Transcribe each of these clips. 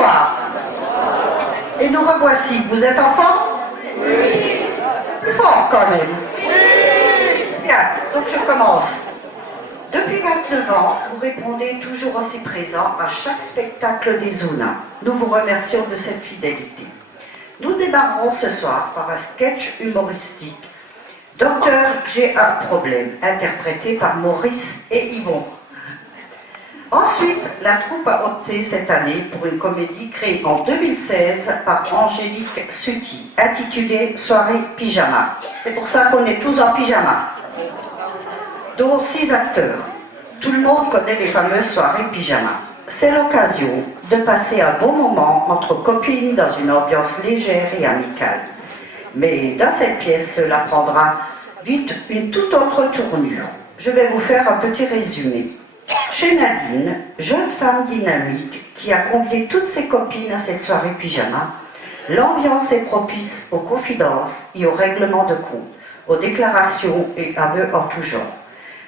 Bonsoir. Et nous revoici. Vous êtes en forme? Oui. Plus fort quand même. Oui. Bien, donc je commence. Depuis 29 ans, vous répondez toujours aussi présent à chaque spectacle des Zuna. Nous vous remercions de cette fidélité. Nous démarrons ce soir par un sketch humoristique. Docteur, j'ai un problème, interprété par Maurice et Yvon. Ensuite, la troupe a opté cette année pour une comédie créée en 2016 par Angélique Sutti, intitulée Soirée Pyjama. C'est pour ça qu'on est tous en pyjama. Dont 6 acteurs. Tout le monde connaît les fameuses soirées pyjama. C'est l'occasion de passer un bon moment entre copines dans une ambiance légère et amicale. Mais dans cette pièce, cela prendra vite une toute autre tournure. Je vais vous faire un petit résumé. Chez Nadine, jeune femme dynamique qui a convié toutes ses copines à cette soirée pyjama, l'ambiance est propice aux confidences et aux règlements de compte, aux déclarations et aveux en tout genre.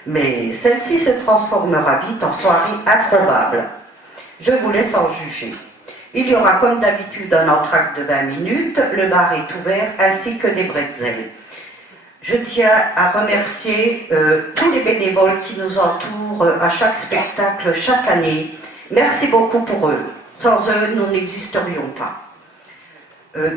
Mais celle-ci se transformera vite en soirée improbable. Je vous laisse en juger. Il y aura comme d'habitude un entracte de 20 minutes, le bar est ouvert ainsi que des bretzels. Je tiens à remercier tous les bénévoles qui nous entourent à chaque spectacle, chaque année. Merci beaucoup pour eux. Sans eux, nous n'existerions pas.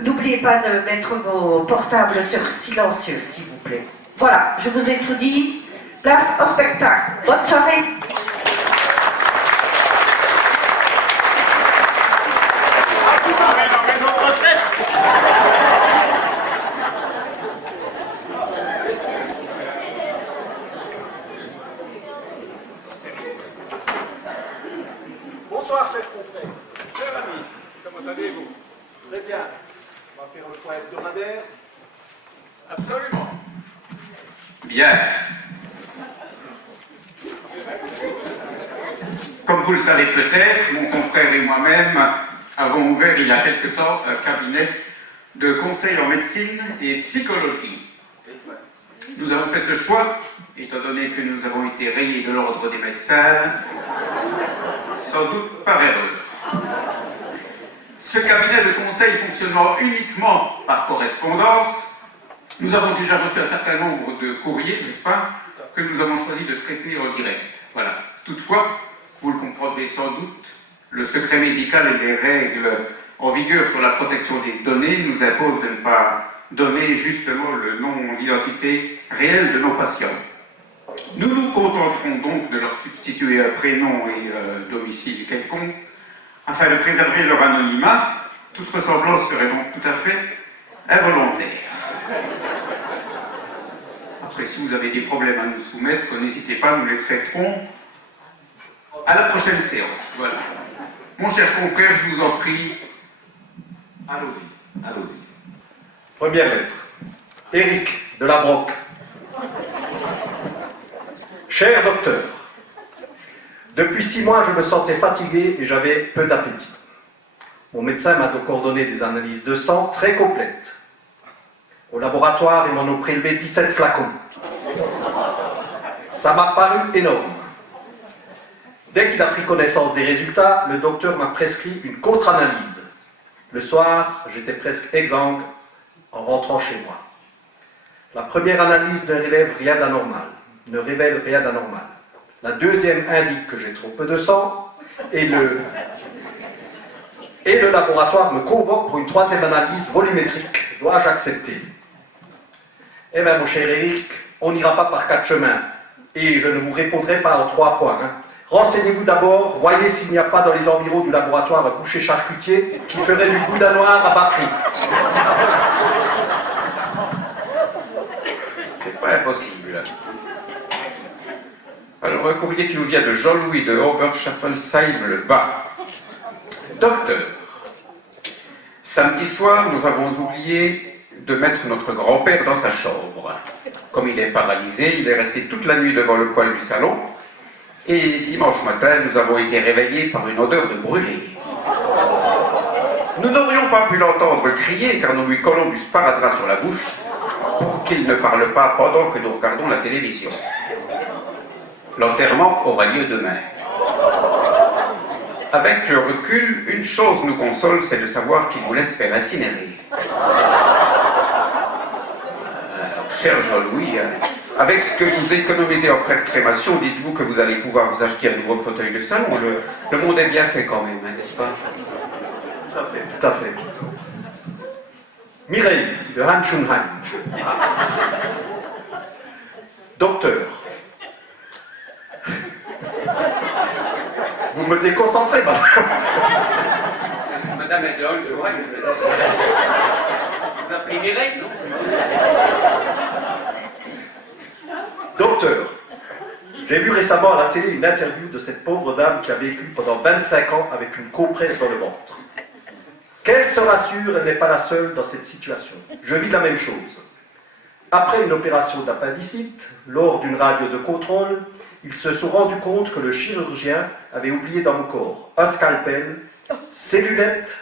N'oubliez pas de mettre vos portables sur silencieux, s'il vous plaît. Voilà, je vous ai tout dit. Place au spectacle. Bonne soirée. Bonsoir, chers confrères. Chers amis, comment allez-vous? Très bien. On va faire le point hebdomadaire. Absolument. Bien. Comme vous le savez peut-être, mon confrère et moi-même avons ouvert il y a quelque temps un cabinet de conseil en médecine et psychologie. Nous avons fait ce choix, étant donné que nous avons été rayés de l'ordre des médecins, sans doute par erreur. Ce cabinet de conseil fonctionnant uniquement par correspondance, nous avons déjà reçu un certain nombre de courriers, n'est-ce pas, que nous avons choisi de traiter en direct. Voilà. Toutefois, vous le comprendrez sans doute, le secret médical et les règles en vigueur sur la protection des données nous imposent de ne pas donner justement le nom, l'identité réelle de nos patients. Nous nous contenterons donc de leur substituer un prénom et domicile quelconque, afin de préserver leur anonymat. Toute ressemblance serait donc tout à fait involontaire. Après, si vous avez des problèmes à nous soumettre, n'hésitez pas, nous les traiterons à la prochaine séance. Voilà. Mon cher confrère, je vous en prie, allons-y, allons-y. Première lettre. Éric de la Broque. Cher docteur, depuis 6 mois, je me sentais fatigué et j'avais peu d'appétit. Mon médecin m'a donc ordonné des analyses de sang très complètes. Au laboratoire, ils m'en ont prélevé 17 flacons. Ça m'a paru énorme. Dès qu'il a pris connaissance des résultats, le docteur m'a prescrit une contre-analyse. Le soir, j'étais presque exsangue en rentrant chez moi. La première analyse ne révèle rien d'anormal. La deuxième indique que j'ai trop peu de sang et le laboratoire me convoque pour une troisième analyse volumétrique. Dois-je accepter? Eh bien, mon cher Éric, on n'ira pas par 4 chemins. Et je ne vous répondrai pas en 3 points. Renseignez-vous d'abord, voyez s'il n'y a pas dans les environs du laboratoire un boucher charcutier qui ferait du boudin noir à bas prix. C'est pas impossible. Alors, un courrier qui nous vient de Jean-Louis de Oberschaffelsheim-le-Bas. Docteur, samedi soir, nous avons oublié de mettre notre grand-père dans sa chambre. Comme il est paralysé, il est resté toute la nuit devant le poêle du salon. Et dimanche matin, nous avons été réveillés par une odeur de brûlé. Nous n'aurions pas pu l'entendre crier car nous lui collons du sparadrap sur la bouche pour qu'il ne parle pas pendant que nous regardons la télévision. L'enterrement aura lieu demain. avec le recul, une chose nous console, c'est de savoir qu'il vous laisse faire incinérer. Alors, cher Jean-Louis, avec ce que vous économisez en frais de crémation, dites-vous que vous allez pouvoir vous acheter un nouveau fauteuil de salon. Le monde est bien fait quand même, hein, n'est-ce pas? Tout à fait, tout à fait. Mireille de Hanschunheim. Docteur. Vous me déconcentrez, madame. Madame est de Hanschunheim, vous appelez Mireille, non? Docteur, j'ai vu récemment à la télé une interview de cette pauvre dame qui a vécu pendant 25 ans avec une compresse dans le ventre. Qu'elle se rassure, elle n'est pas la seule dans cette situation. Je vis la même chose. Après une opération d'appendicite, lors d'une radio de contrôle, ils se sont rendus compte que le chirurgien avait oublié dans mon corps un scalpel, ses lunettes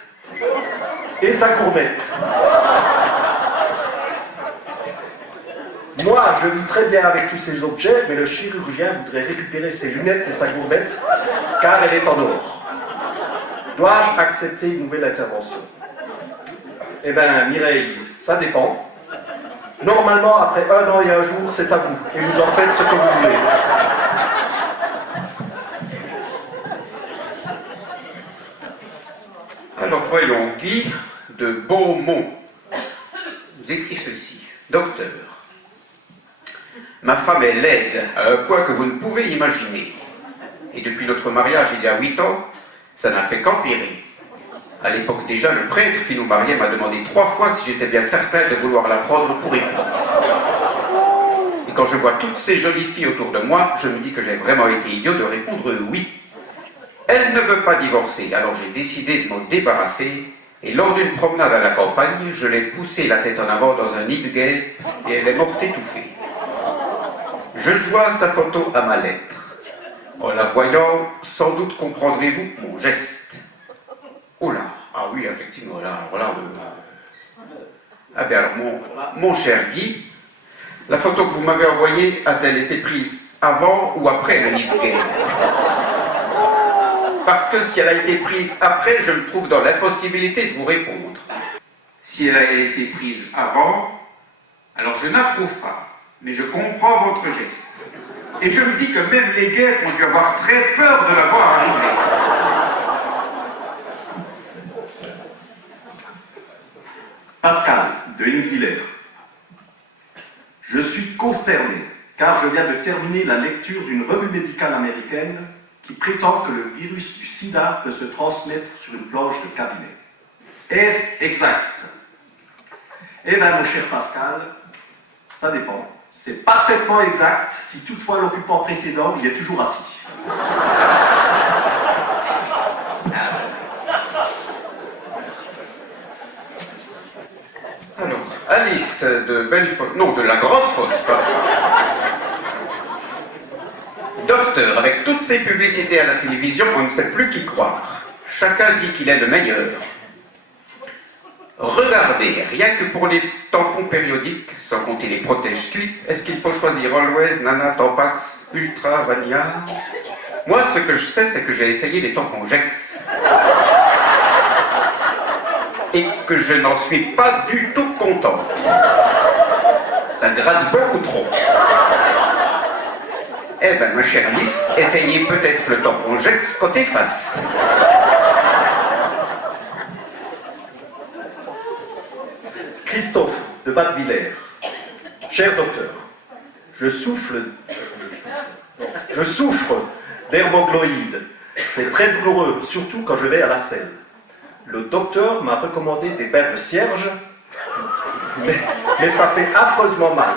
et sa gourmette. Moi, je vis très bien avec tous ces objets, mais le chirurgien voudrait récupérer ses lunettes et sa gourmette, car elle est en or. Dois-je accepter une nouvelle intervention? Eh bien, Mireille, ça dépend. Normalement, après 1 an et 1 jour, c'est à vous, et vous en faites ce que vous voulez. Alors voyons, Guy de Beaumont nous écrit ceci. Docteur, ma femme est laide à un point que vous ne pouvez imaginer. Et depuis notre mariage il y a 8 ans, ça n'a fait qu'empirer. À l'époque déjà, le prêtre qui nous mariait m'a demandé 3 fois si j'étais bien certain de vouloir la prendre pour épouse. Et quand je vois toutes ces jolies filles autour de moi, je me dis que j'ai vraiment été idiot de répondre oui. Elle ne veut pas divorcer, alors j'ai décidé de m'en débarrasser, et lors d'une promenade à la campagne, je l'ai poussée la tête en avant dans un nid de guêpe, et elle est morte étouffée. Je joins sa photo à ma lettre. En la voyant, sans doute comprendrez-vous mon geste. Oh là, ah oui, effectivement, là, voilà. Ah bien alors, mon cher Guy, la photo que vous m'avez envoyée a-t-elle été prise avant ou après le nid de guêpe? Parce que si elle a été prise après, je me trouve dans l'impossibilité de vous répondre. Si elle a été prise avant, alors je n'approuve pas, mais je comprends votre geste. Et je me dis que même les guêpes ont dû avoir très peur de la voir arriver. Pascal, de Hingviller. Je suis consterné, car je viens de terminer la lecture d'une revue médicale américaine qui prétend que le virus du sida peut se transmettre sur une planche de cabinet. Est-ce exact? Eh bien, mon cher Pascal, ça dépend. C'est parfaitement exact si toutefois l'occupant précédent y est toujours assis. Alors, Alice de Bellefosse, non, de la Grande Fosse, pardon. Docteur, avec toutes ces publicités à la télévision, on ne sait plus qui croire. Chacun dit qu'il est le meilleur. Regardez, rien que pour les tampons périodiques, sans compter les protèges slip, est-ce qu'il faut choisir Always, Nana, Tampax, Ultra, Vanilla? Moi, ce que je sais, c'est que j'ai essayé les tampons Jex. Et que je n'en suis pas du tout content. Ça gratte beaucoup trop. Eh ben, ma chère Alice, essayez peut-être le tampon Jex côté face. Christophe, de Battevillers. Cher docteur, je souffre d'hermogloïdes. C'est très douloureux, surtout quand je vais à la selle. Le docteur m'a recommandé des bains de cierge, mais ça fait affreusement mal.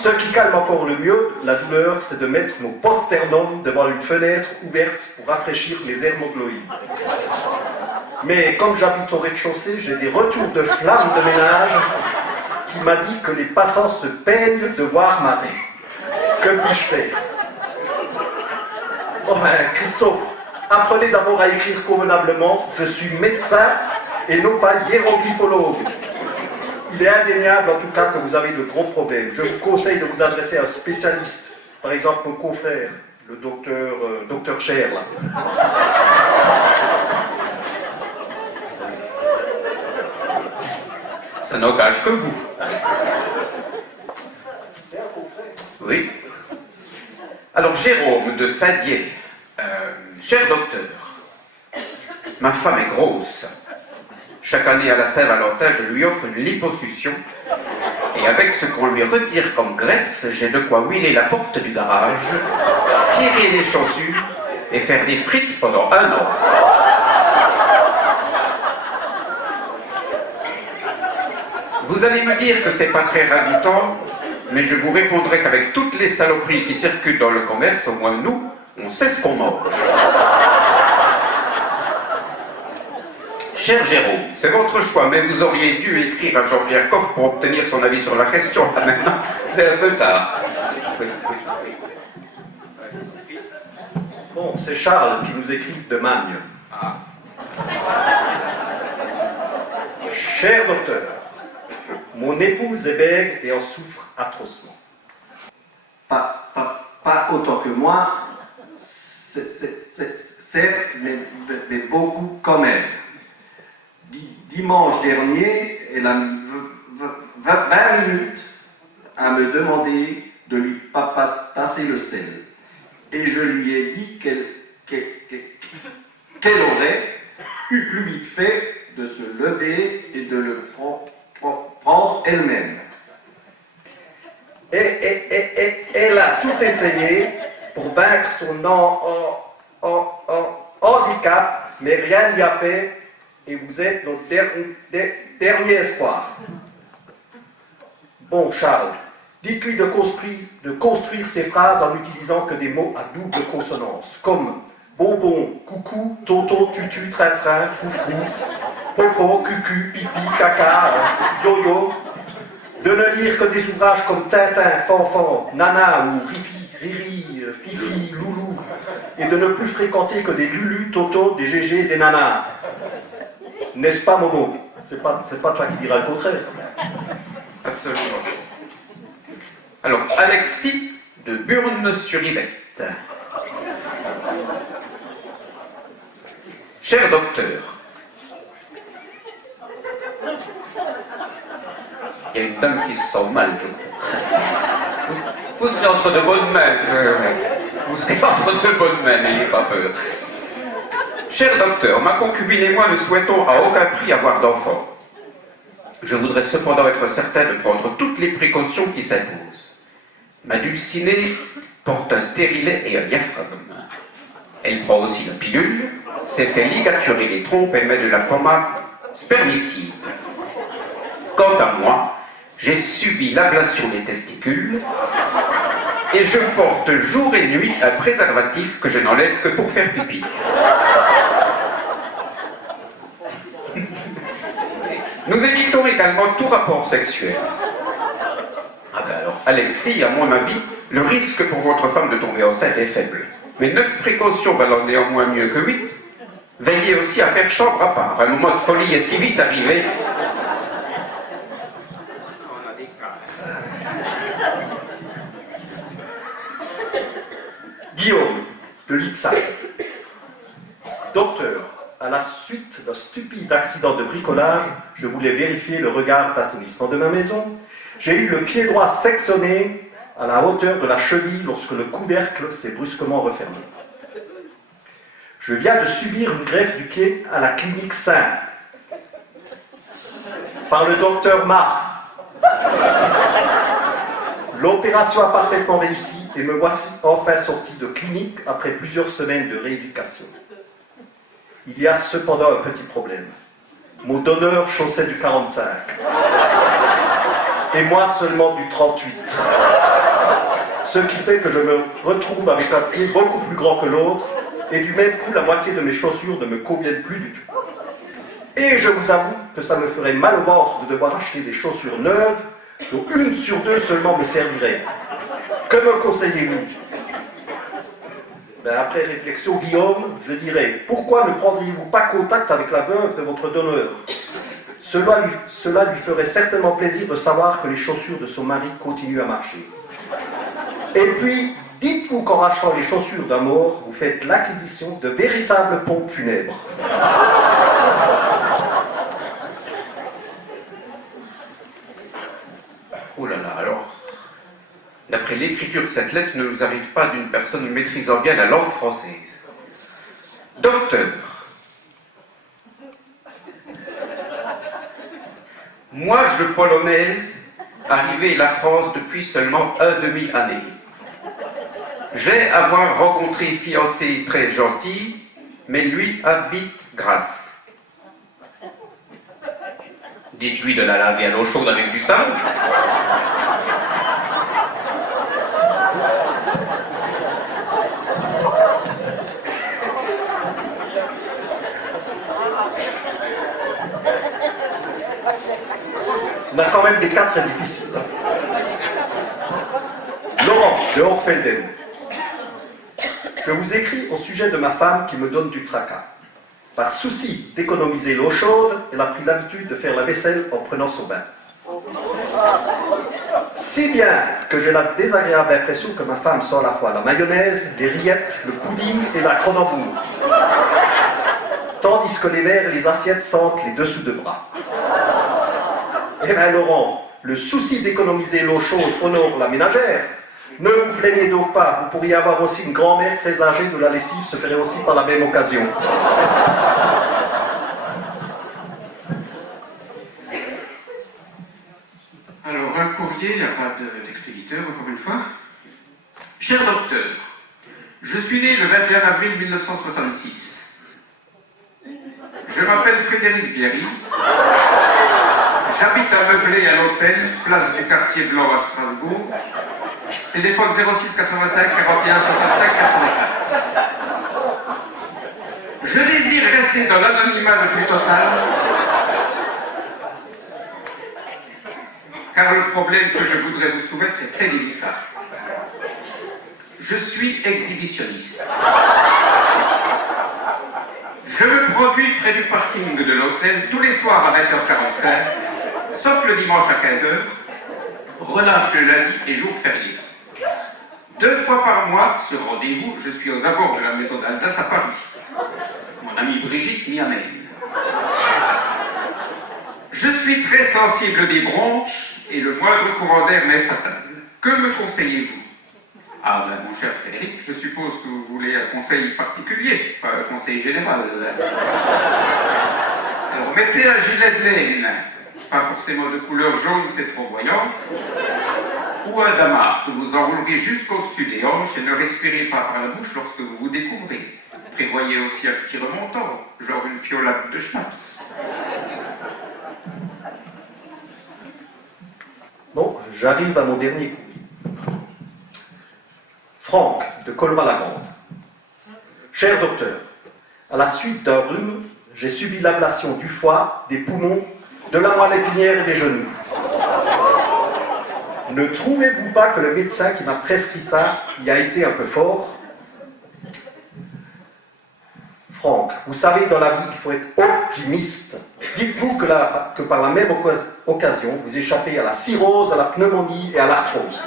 Ce qui calme encore le mieux la douleur, c'est de mettre mon posternum devant une fenêtre ouverte pour rafraîchir mes hermogloïdes. Mais comme j'habite au rez-de-chaussée, j'ai des retours de flammes de ménage qui m'a dit que les passants se peignent de voir ma raie. Que puis-je faire? Oh ben, Christophe, apprenez d'abord à écrire convenablement. Je suis médecin et non pas hiéroglyphologue. Il est indéniable en tout cas que vous avez de gros problèmes. Je vous conseille de vous adresser à un spécialiste. Par exemple, mon confrère, le docteur Cher, là. ça n'engage que vous. Oui. Alors, Jérôme de Saint-Dié, cher docteur, ma femme est grosse. Chaque année à la Saint-Valentin, je lui offre une liposuction. Et avec ce qu'on lui retire comme graisse, j'ai de quoi huiler la porte du garage, cirer les chaussures et faire des frites pendant 1 an. Vous allez me dire que c'est pas très ragoûtant, mais je vous répondrai qu'avec toutes les saloperies qui circulent dans le commerce, au moins nous, on sait ce qu'on mange. Cher Jérôme, c'est votre choix, mais vous auriez dû écrire à Jean-Pierre Coff pour obtenir son avis sur la question. Là maintenant, c'est un peu tard. Bon, c'est Charles qui nous écrit de Magne. Ah. Cher docteur, mon épouse est bègue et en souffre atrocement. Pas autant que moi, certes, mais beaucoup quand même. Dimanche dernier, elle a mis 20 minutes à me demander de lui passer le sel. Et je lui ai dit qu'elle aurait eu plus vite fait de se lever et de le prendre elle-même. Et elle a tout essayé pour vaincre son handicap, mais rien n'y a fait. Et vous êtes notre dernier espoir. Bon, Charles, dites-lui de construire ses phrases en n'utilisant que des mots à double consonance, comme bonbon, coucou, toto, tutu, train-train, foufou, popo, cucu, pipi, caca, yo-yo. De ne lire que des ouvrages comme Tintin, Fanfan, Nana ou Rifi, Riri, Fifi, Loulou, et de ne plus fréquenter que des Lulu, Toto, des Gégé, des Nanas. N'est-ce pas, Momo? C'est pas toi qui diras le contraire. Absolument. Alors, Alexis de Burne-sur-Yvette. Cher docteur, il y a une dame qui se sent mal, je crois. Vous serez entre de bonnes mains. Vous serez entre de bonnes mains, n'ayez pas peur. Cher docteur, ma concubine et moi ne souhaitons à aucun prix avoir d'enfant. Je voudrais cependant être certain de prendre toutes les précautions qui s'imposent. Ma dulcinée porte un stérilet et un diaphragme. Elle prend aussi la pilule, s'est fait ligaturer les trompes et met de la pommade spermicide. Quant à moi, j'ai subi l'ablation des testicules et je porte jour et nuit un préservatif que je n'enlève que pour faire pipi. Nous évitons également tout rapport sexuel. Ah ben alors, Alexis, à mon avis, le risque pour votre femme de tomber enceinte est faible. Mais 9 précautions valant néanmoins mieux que 8. Veillez aussi à faire chambre à part. Un moment de folie est si vite arrivé. Guillaume, de l'Ixal. Docteur, à la suite d'un stupide accident de bricolage, je voulais vérifier le regard d'assainissement de ma maison. J'ai eu le pied droit sectionné à la hauteur de la cheville lorsque le couvercle s'est brusquement refermé. Je viens de subir une greffe du pied à la clinique Saint par le docteur Marc. L'opération a parfaitement réussi et me voici enfin sorti de clinique après plusieurs semaines de rééducation. Il y a cependant un petit problème. Mon donneur chaussait du 45 et moi seulement du 38. Ce qui fait que je me retrouve avec un pied beaucoup plus grand que l'autre et du même coup la moitié de mes chaussures ne me conviennent plus du tout. Et je vous avoue que ça me ferait mal au ventre de devoir acheter des chaussures neuves dont 1 sur 2 seulement me servirait. Que me conseillez-vous? Après réflexion, Guillaume, je dirais, pourquoi ne prendriez-vous pas contact avec la veuve de votre donneur? Cela lui ferait certainement plaisir de savoir que les chaussures de son mari continuent à marcher. Et puis, dites-vous qu'en rachetant les chaussures d'un mort, vous faites l'acquisition de véritables pompes funèbres. D'après l'écriture de cette lettre, ne nous arrive pas d'une personne maîtrisant bien la langue française. Docteur, moi, je polonaise, arrivé à la France depuis seulement un demi-année. J'ai avoir rencontré fiancé très gentil, mais lui habite Grasse. Dites-lui de la laver à l'eau chaude avec du sable. On a quand même des cas très difficiles. Laurent, de Orfelden. Je vous écris au sujet de ma femme qui me donne du tracas. Par souci d'économiser l'eau chaude, elle a pris l'habitude de faire la vaisselle en prenant son bain. Si bien que j'ai la désagréable impression que ma femme sent à la fois la mayonnaise, les rillettes, le pudding et la cronenbourg. Tandis que les verres et les assiettes sentent les dessous de bras. Eh bien Laurent, le souci d'économiser l'eau chaude honore la ménagère. Ne vous plaignez donc pas, vous pourriez avoir aussi une grand-mère très âgée de la lessive se ferait aussi par la même occasion. Alors, un courrier, il n'y a pas d'expéditeur, encore une fois. Cher docteur, je suis né le 21 avril 1966. Je m'appelle Frédéric Bierry. J'habite à Meublé à l'hôtel, place du Quartier Blanc à Strasbourg. Téléphone 06 85 41 65 84. Je désire rester dans l'anonymat le plus total, car le problème que je voudrais vous soumettre est très délicat. Je suis exhibitionniste. Je me produis près du parking de l'hôtel tous les soirs à 20h45, sauf le dimanche à 15h, relâche le lundi et jour férié. 2 fois par mois, ce rendez-vous, je suis aux abords de la maison d'Alsace à Paris. Mon amie Brigitte m'y amène. Je suis très sensible des bronches et le moindre courant d'air m'est fatal. Que me conseillez-vous? Ah ben mon cher Frédéric, je suppose que vous voulez un conseil particulier, pas un conseil général. Alors mettez un gilet de laine, pas forcément de couleur jaune, c'est trop voyant, ou un damar que vous enroulerez jusqu'au-dessus des hanches et ne respirez pas par la bouche lorsque vous vous découvrez. Prévoyez aussi un petit remontant, genre une fiolade de schnapps. Bon, j'arrive à mon dernier coup. Franck, de Colmar-la-Grande. Cher docteur, à la suite d'un rhume, j'ai subi l'ablation du foie, des poumons, de la moelle épinière et des genoux. Ne trouvez-vous pas que le médecin qui m'a prescrit ça y a été un peu fort? Franck, vous savez, dans la vie, il faut être optimiste. Dites-vous que par la même occasion, vous échappez à la cirrhose, à la pneumonie et à l'arthrose.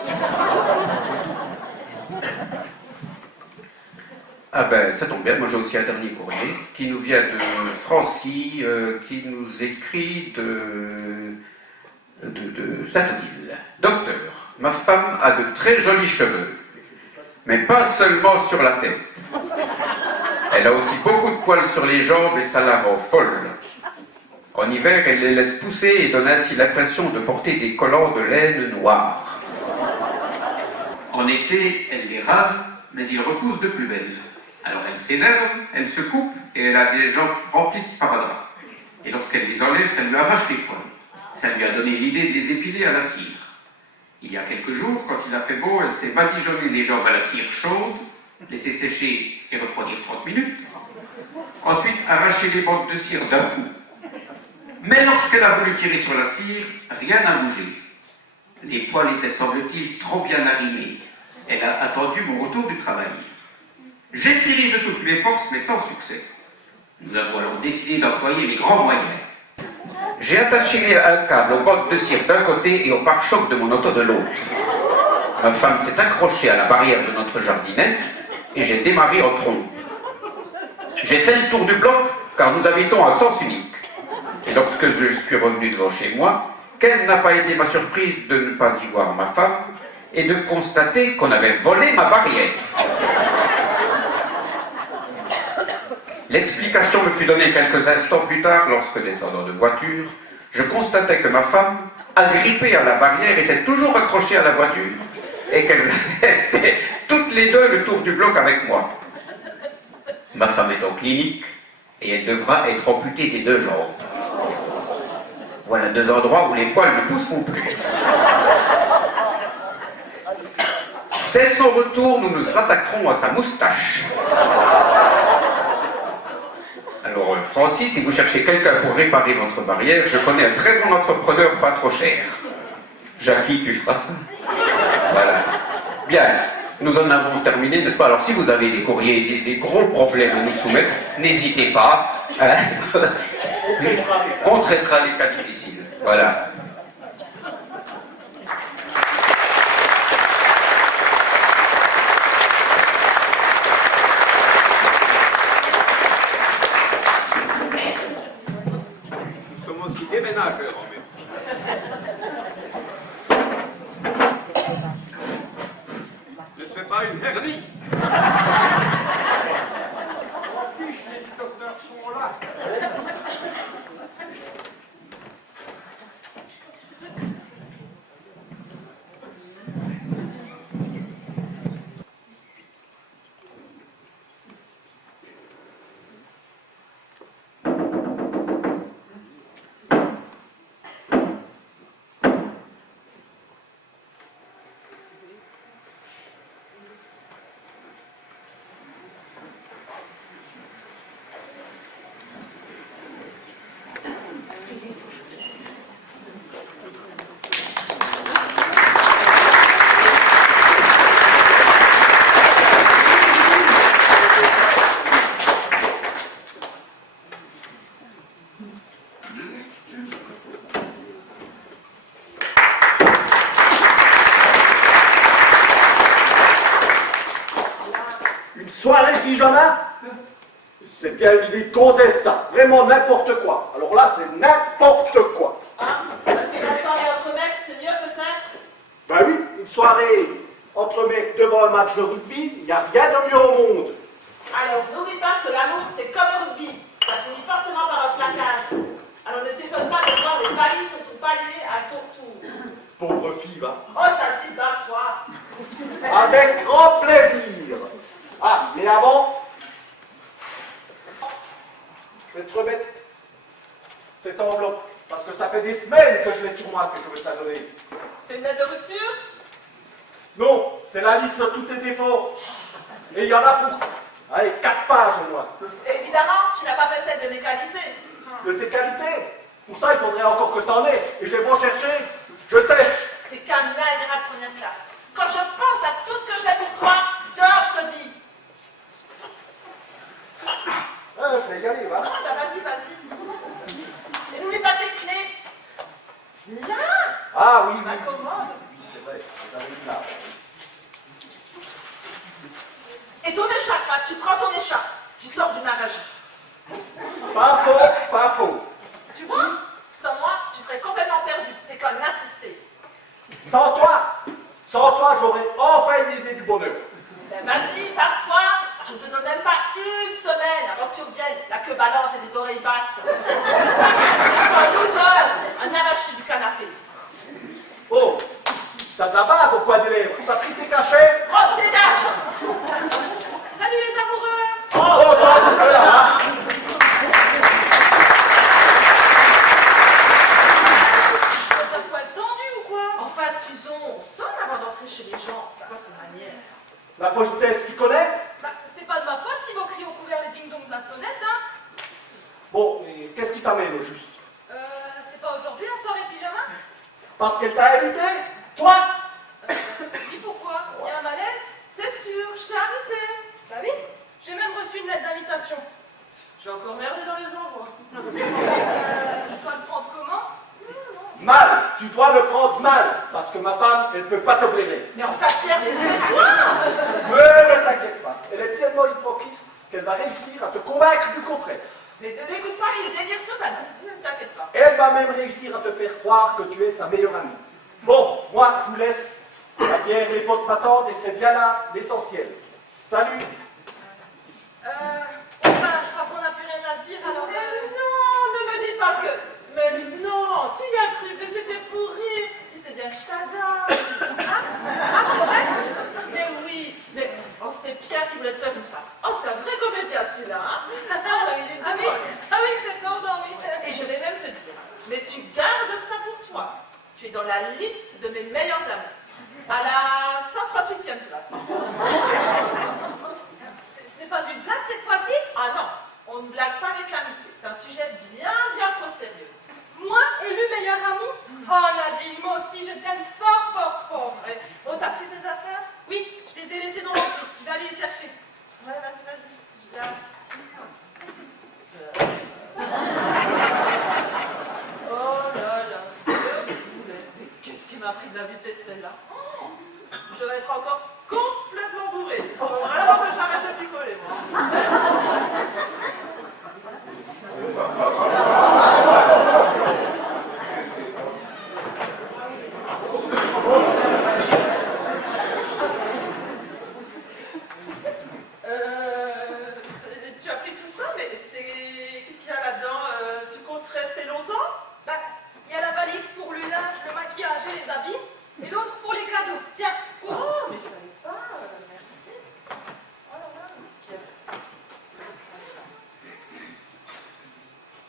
Ah ben, ça tombe bien, moi j'ai aussi un dernier courrier qui nous vient de Francie, qui nous écrit de Saint-Odile. Docteur, ma femme a de très jolis cheveux, mais pas seulement sur la tête. Elle a aussi beaucoup de poils sur les jambes et ça la rend folle. En hiver, elle les laisse pousser et donne ainsi l'impression de porter des collants de laine noire. En été, elle les rase, mais ils repoussent de plus belle. Alors elle s'énerve, elle se coupe et elle a des jambes remplies de sparadrap. Et lorsqu'elle les enlève, ça lui arrache les poils. Ça lui a donné l'idée de les épiler à la cire. Il y a quelques jours, quand il a fait beau, elle s'est badigeonnée les jambes à la cire chaude, laissé sécher et refroidir 30 minutes. Ensuite, arracher les bandes de cire d'un coup. Mais lorsqu'elle a voulu tirer sur la cire, rien n'a bougé. Les poils étaient, semble-t-il, trop bien arrimés. Elle a attendu mon retour du travail. J'ai tiré de toutes mes forces, mais sans succès. Nous avons alors décidé d'employer les grands moyens. J'ai attaché un câble aux bandes de cire d'un côté et au pare-choc de mon auto de l'autre. Ma femme s'est accrochée à la barrière de notre jardinette et j'ai démarré en trombe. J'ai fait le tour du bloc car nous habitons à sens unique. Et lorsque je suis revenu devant chez moi, quelle n'a pas été ma surprise de ne pas y voir ma femme, et de constater qu'on avait volé ma barrière. L'explication me fut donnée quelques instants plus tard lorsque, descendant de voiture, je constatais que ma femme, agrippée à la barrière, était toujours accrochée à la voiture et qu'elles avaient fait toutes les deux le tour du bloc avec moi. Ma femme est en clinique et elle devra être amputée des 2 jambes. Voilà 2 endroits où les poils ne pousseront plus. Dès son retour, nous nous attaquerons à sa moustache. Alors, Francis, si vous cherchez quelqu'un pour réparer votre barrière, je connais un très bon entrepreneur pas trop cher. Jackie, tu feras ça. Voilà. Bien, nous en avons terminé, n'est-ce pas? Alors, si vous avez des courriers, des gros problèmes à nous soumettre, n'hésitez pas. Hein. On traitera les cas difficiles. Voilà. Nous sommes aussi déménageurs en même. Ne te fais pas une hernie. En fiche, les docteurs sont là. Soirée pyjama? C'est bien l'idée de causer ça. Vraiment n'importe quoi. Alors là, c'est n'importe quoi. Ah, parce que la soirée entre mecs, c'est mieux peut-être? Ben oui, une soirée entre mecs devant un match de rugby, il n'y a rien de mieux au monde. Alors, n'oublie pas que l'amour, c'est comme le rugby. Ça finit forcément par un placage. Alors, ne t'étonne pas de voir les palis sur ton palier à ton tour. Pauvre fille, va. Oh, sale petite barre, toi. Avec grand plaisir. Ah, mais avant, je vais te remettre cette enveloppe. Parce que ça fait des semaines que je l'ai sur moi que je veux te la donner. C'est une lettre de rupture? Non, c'est la liste de tous tes défauts. Et il y en a pour, allez, 4 pages au moins. Évidemment, tu n'as pas fait celle de mes qualités. De tes qualités. Pour ça, il faudrait encore que t'en aies. Et je vais pas chercher, je sèche. C'est qu'un ingrat de première classe. Quand je pense à tout ce que je fais pour toi, dehors, je te dis. Ah, je vais y aller, va. Ah, bah vas-y, vas-y. Et n'oublie pas tes clés. Là, Ah oui, ma oui. commode. C'est vrai, j'avais vu là. Et ton écharpe, là, tu prends ton écharpe. Tu sors du maragite. Pas faux, pas faux. Tu vois, sans moi, tu serais complètement perdu. T'es comme l'assisté. Sans toi, j'aurais enfin une idée du bonheur. Ben vas-y, pars-toi. Je ne te donne même pas une semaine avant que tu reviennes, la queue ballante et les oreilles basses. T'es un loser, un arraché du canapé. Oh, t'as de la bave au coin des lèvres. T'as pris tes cachets? Oh, dégage. Salut les amoureux. Oh, toi, là, hein. T'as le poil tendu ou quoi? Enfin, Suzon, on sonne avant d'entrer chez les gens. C'est quoi ces manières? La politesse, tu connais? Bah, c'est pas de ma faute si vos cris ont couvert les ding-dong de la sonnette, hein. Bon, et qu'est-ce qui t'amène au juste? C'est pas aujourd'hui la soirée pyjama? Parce qu'elle t'a invité? Toi? Oui, pourquoi? Y a un malaise? T'es sûr, je t'ai invité. Bah oui, j'ai même reçu une lettre d'invitation. J'ai encore merdé dans les endroits. Je dois le prendre comment? Mal, tu dois le prendre mal, parce que ma femme, elle ne peut pas te blairer. Mais enfin, Pierre, tais-toi. Mais ne t'inquiète pas, elle est tellement hypocrite qu'elle va réussir à te convaincre du contraire. Mais ne l'écoute pas, il délire totalement. Ne t'inquiète pas. Elle va même réussir à te faire croire que tu es sa meilleure amie. Bon, moi, je vous laisse, La bière et les potes m'attendent et c'est bien là l'essentiel. Salut. Enfin, je crois qu'on n'a plus rien à se dire, alors... Non, ne me dis pas que... Mais non, tu y as cru, mais c'était pour rire. Tu sais bien que je t'adore. Ah, c'est vrai? Mais oui, mais... Oh, c'est Pierre qui voulait te faire une farce. Oh, c'est un vrai comédien, celui-là, hein. Il est Ah oui, drôle. ah oui, c'est tendance, oui. Et je vais même te dire, mais tu gardes ça pour toi. Tu es dans la liste de mes meilleurs amis. À la 138e place. Ce n'est pas une blague cette fois-ci? Ah non, on ne blague pas avec l'amitié. C'est un sujet bien, bien trop sérieux. Moi, élu meilleur ami? Oh Nadine, moi aussi, je t'aime fort, fort, fort. Ouais. Bon, t'as pris tes affaires? Oui, je les ai laissés dans l'entrée. Je vais aller les chercher. Ouais, vas-y, je garde. Oh là là, mais qu'est-ce qui m'a pris d'inviter celle-là? Oh, je vais être encore complètement bourrée. Faut vraiment que j'arrête de picoler, moi. Tu as pris tout ça, mais c'est... Qu'est-ce qu'il y a là-dedans? Tu comptes rester longtemps? Bah, il y a la valise pour le linge, le maquillage et les habits, et l'autre pour les cadeaux. Tiens, ouvre. Oh, mais il fallait pas, merci. Oh là là, qu'est-ce qu'il y a?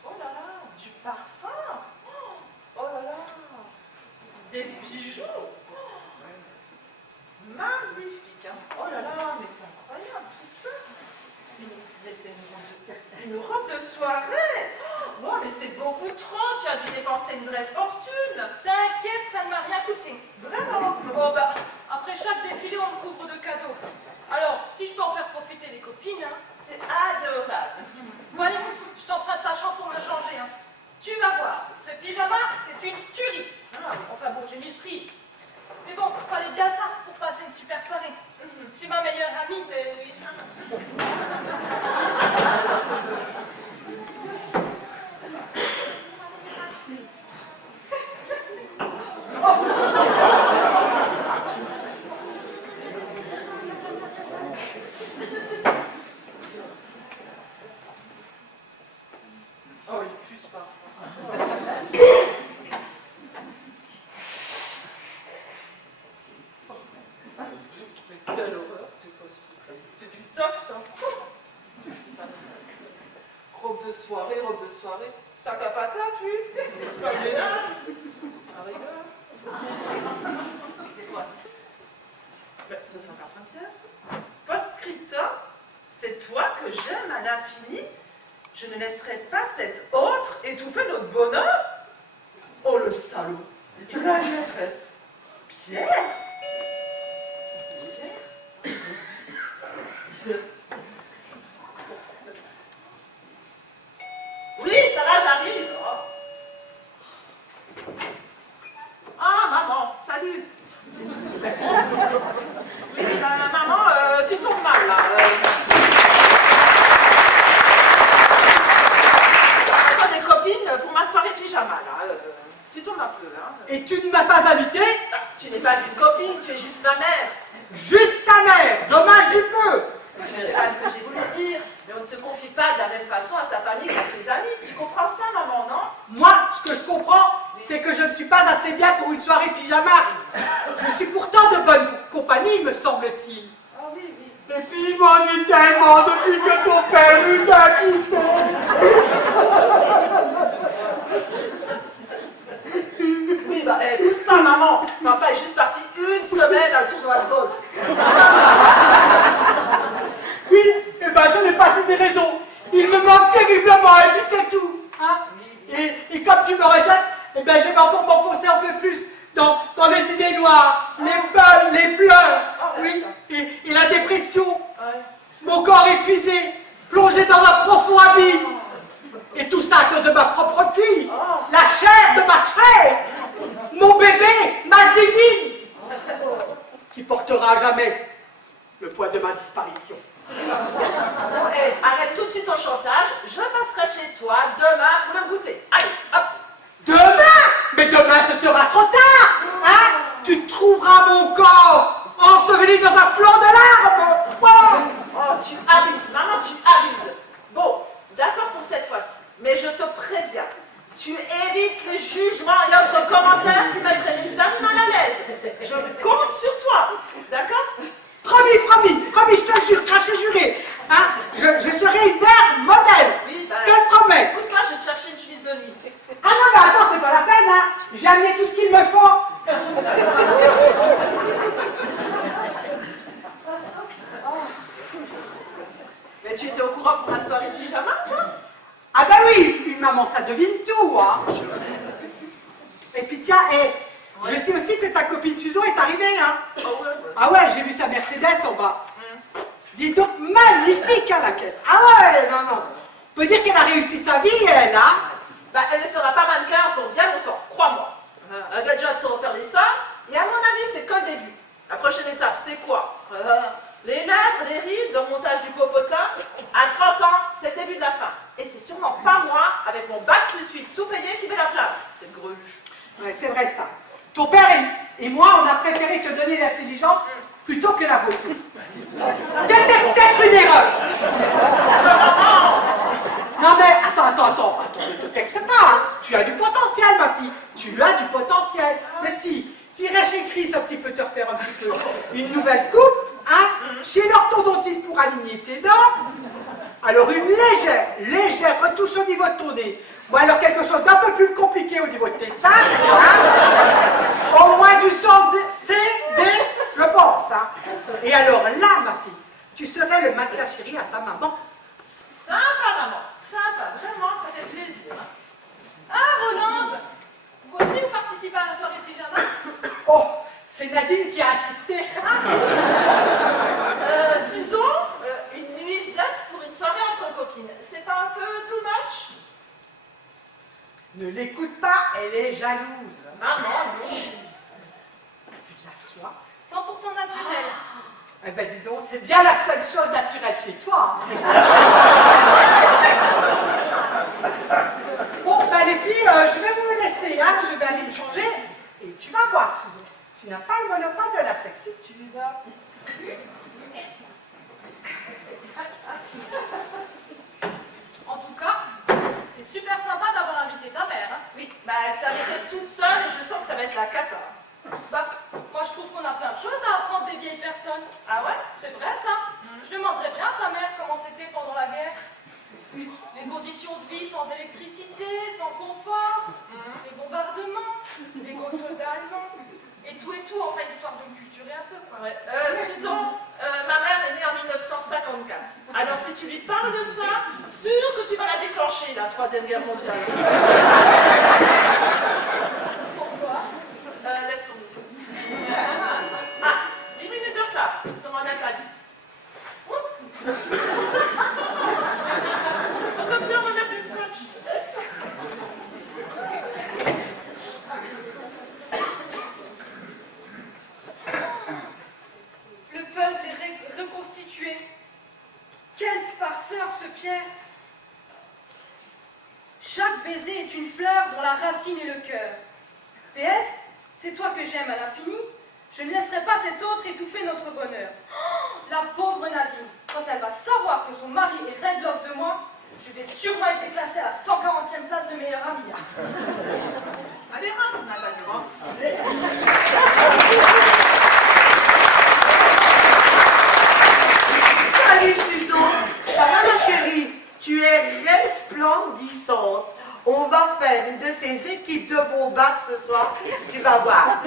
Oh là là, du parfum. Oh là là, des bijoux. Magnifique, hein. Oh là là, mais c'est incroyable tout ça. Mais c'est une robe de soirée. Oh, mais c'est beaucoup trop. Tu as dû dépenser une vraie fortune. T'inquiète, ça ne m'a rien coûté. Vraiment. Oh bah, après chaque défilé, on me couvre de cadeaux. Alors, si je peux en faire profiter les copines, hein. C'est adorable. Bon allez, je t'emprunte ta chambre pour me changer, hein. Tu vas voir, ce pyjama, c'est une tuerie. Ah, Enfin bon, j'ai mis le prix. Mais bon, fallait bien ça pour passer une super soirée. J'ai ma meilleure amie. oui. Oh, il puisse pas. Quelle horreur, c'est quoi ce truc? C'est du top, ça. Robe de soirée, sac à patates, oui. Comme ménage. À rigueur. C'est quoi ça? Ben, ça c'est un parfum Pierre. Post-scriptum, c'est toi que j'aime à l'infini. Je ne laisserai pas cet autre étouffer notre bonheur. Oh le salaud. La maîtresse. Pierre? Oui, ça va, j'arrive. Ah, maman, salut. Oui, maman, tu tombes mal, là. Attends, des copines pour ma soirée pyjama, là. Tu tombes un peu, hein. Et tu ne m'as pas invité? Tu n'es pas une copine, tu es juste ma mère. Juste ta mère, dommage du peu. C'est pas ce que j'ai voulu dire. Mais on ne se confie pas de la même façon à sa famille qu'à ses amis. Tu comprends ça, maman, non? Moi, ce que je comprends, c'est que je ne suis pas assez bien pour une soirée pyjama. Je suis pourtant de bonne compagnie, me semble-t-il. Ah oui, oui. Et puis il m'ennuie tellement depuis que ton père nous a quittés. Oui, bah, pousse pas, maman. Papa est juste parti une semaine à un tournoi de golf. Oui, et ben ce n'est pas une des raisons. Il me manque terriblement, et puis c'est tout. Hein? Et comme tu me rejettes, eh ben je vais encore m'enfoncer un peu plus dans les idées noires, les peurs, les pleurs, oui, et la dépression. Ouais. Mon corps épuisé, plongé dans un profond abîme. Et tout ça à cause de ma propre fille, la chair de ma chair, mon bébé, ma divine, qui portera à jamais le poids de ma disparition. Hey, arrête tout de suite ton chantage. Je passerai chez toi demain pour le goûter. Allez, hop. Demain? Mais demain ce sera trop tard, hein? Tu trouveras mon corps te préviens. Tu évites les jugements et autres commentaires qui mettraient les amis mal à l'aise. Je compte sur toi, d'accord? Promis, je te le jure, craché juré. Hein, je serai une mère modèle. Oui, Je te le promets. Pousse-moi, je vais te chercher une chemise de nuit. Ah non, mais attends, c'est pas la peine, hein. J'ai amené tout ce qu'il me faut. Mais tu étais au courant pour ma soirée de pyjama, toi? Ah bah oui, une maman, ça devine tout, hein. Et puis tiens, je sais aussi que ta copine Susan est arrivée, hein. Ah ouais, j'ai vu sa Mercedes en bas. Dis donc, magnifique, hein, la caisse. Ah ouais, non. On peut dire qu'elle a réussi sa vie, elle, hein. Bah, elle ne sera pas mannequin pour bien longtemps, crois-moi. Elle va déjà se refaire les seins, et à mon avis, c'est que le début. La prochaine étape, c'est quoi? Les lèvres, les rides, le montage du popotin. À 30 ans, c'est le début de la fin. Et c'est sûrement pas moi, avec mon bac plus 8 sous-payé, qui fait la flamme. C'est le gruge. Ouais, c'est vrai ça. Ton père et moi, on a préféré te donner l'intelligence plutôt que la beauté. C'était peut-être une erreur. Non mais, attends, ne te vexe pas, hein. Tu as du potentiel, ma fille. Tu as du potentiel. Mais si, tu irais chez Chris un petit peu te refaire un petit peu une nouvelle coupe, hein, chez l'orthodontiste pour aligner tes dents. Alors une légère retouche au niveau de ton nez. Ou alors quelque chose d'un peu plus compliqué au niveau de tes seins. Hein. Au moins du sang C, D, je pense. Hein. Et alors là, ma fille, tu serais le mannequin chéri à sa maman. Sympa, maman. Sympa. Vraiment, ça fait plaisir. Hein. Ah, Rolande, vous aussi vous participez à la soirée pyjama? Oh, c'est Nadine qui a assisté. Susan, une nuisette pour une soirée entre copines. C'est pas un peu too much? Ne l'écoute pas, elle est jalouse. Maman, non. C'est de la soie. 100% naturel. Eh ben dis donc, c'est bien la seule chose naturelle chez toi. Bon, ben les filles, je vais vous laisser, hein. Je vais aller me changer. Et tu vas voir, Susan. Tu n'as pas le monopole de la sexitude. En tout cas, c'est super sympa d'avoir invité ta mère. Hein. Oui, bah elle savait être toute seule et je sens que ça va être la cata. Bah, moi je trouve qu'on a plein de choses à apprendre des vieilles personnes. Ah ouais? C'est vrai ça. Je demanderais bien à ta mère comment c'était pendant la guerre. Les conditions de vie sans électricité, sans confort, les bombardements, les beaux soldats allemands, et tout, enfin histoire de me culturer un peu quoi. Ouais. Susan, ma mère est née en 1954. Alors si tu lui parles de ça, sûr que tu vas la déclencher, la Troisième Guerre mondiale. Pourquoi? Laisse tomber. Ah, 10 minutes de retard sur mon Nathalie. On peut plus en remettre une scotch. Le puzzle est reconstitué. Quel farceur ce Pierre! Chaque baiser est une fleur dont la racine est le cœur. PS, c'est toi que j'aime à l'infini. Je ne laisserai pas cet autre étouffer notre bonheur. Oh, la pauvre Nadine, quand elle va savoir que son mari est red love de moi, je vais sûrement être déclassée à la 140e place de meilleure amie. Allez, rentre, Nathalie, rentre. Salut Susan, ça va ma chérie? Tu es resplendissante. On va faire une de ces équipes de bombas ce soir. Tu vas voir.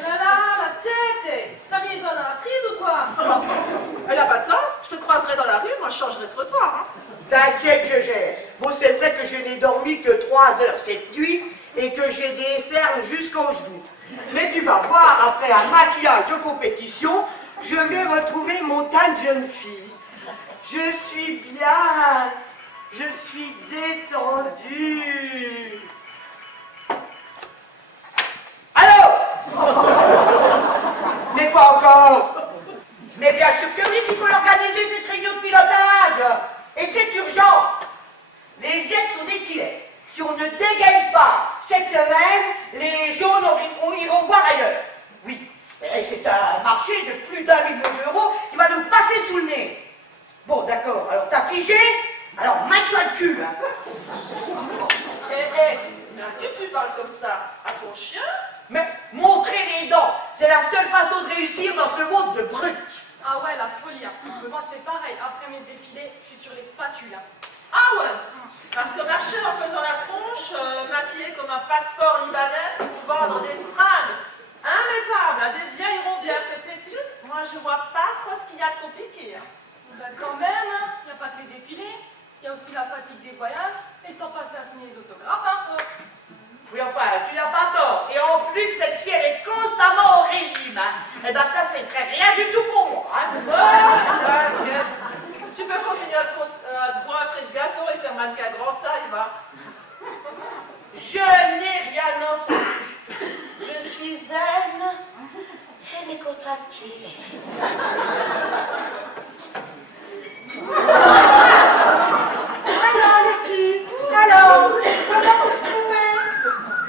Voilà, la tête! T'as mis les doigts dans la prise ou quoi? Elle a pas de temps, je te croiserai dans la rue, moi je changerai de trottoir. Hein. T'inquiète, je gère. Bon, c'est vrai que je n'ai dormi que 3 heures cette nuit et que j'ai des cernes jusqu'aux genoux. Mais tu vas voir, après un maquillage de compétition, je vais retrouver mon teint de jeune fille. Je suis bien, je suis détendue. Allô? Mais pas encore. Mais bien sûr que oui, qu'il faut organiser cette réunion de pilotage. Et c'est urgent. Les viettes sont des killers. Si on ne dégaine pas cette semaine, les jaunes iront voir ailleurs. Oui, et c'est un marché de plus d'1 million d'euros qui va nous passer sous le nez. Bon, d'accord, alors t'as pigé? Alors mets-toi le cul, hein. Mais à qui tu parles comme ça? À ton chien? Mais montrer les dents, c'est la seule façon de réussir dans ce monde de brut. Ah ouais, la folie. Hein. Moi, c'est pareil. Après mes défilés, je suis sur les spatules. Hein. Ah ouais. Parce que marcher en faisant la tronche, maquillé comme un passeport libanais, pour vendre des fringues immettables à des vieilles rondières que t'études, moi je vois pas trop ce qu'il y a de compliqué. Hein. Ben quand même, il n'y a pas que les défilés. Il y a aussi la fatigue des voyages et le temps passé à signer les autographes. Hein. Oui, enfin, tu n'as pas tort. Et en plus, celle-ci, elle est constamment au régime. Hein. Eh ben ça, ce serait rien du tout pour moi. Hein. T'inquiète. Tu peux continuer à te boire un frais de gâteau et faire mannequin grande taille, va. Je n'ai rien entendu. Je suis zen et décontractée. Alors, les filles, alors, comment vous trouvez?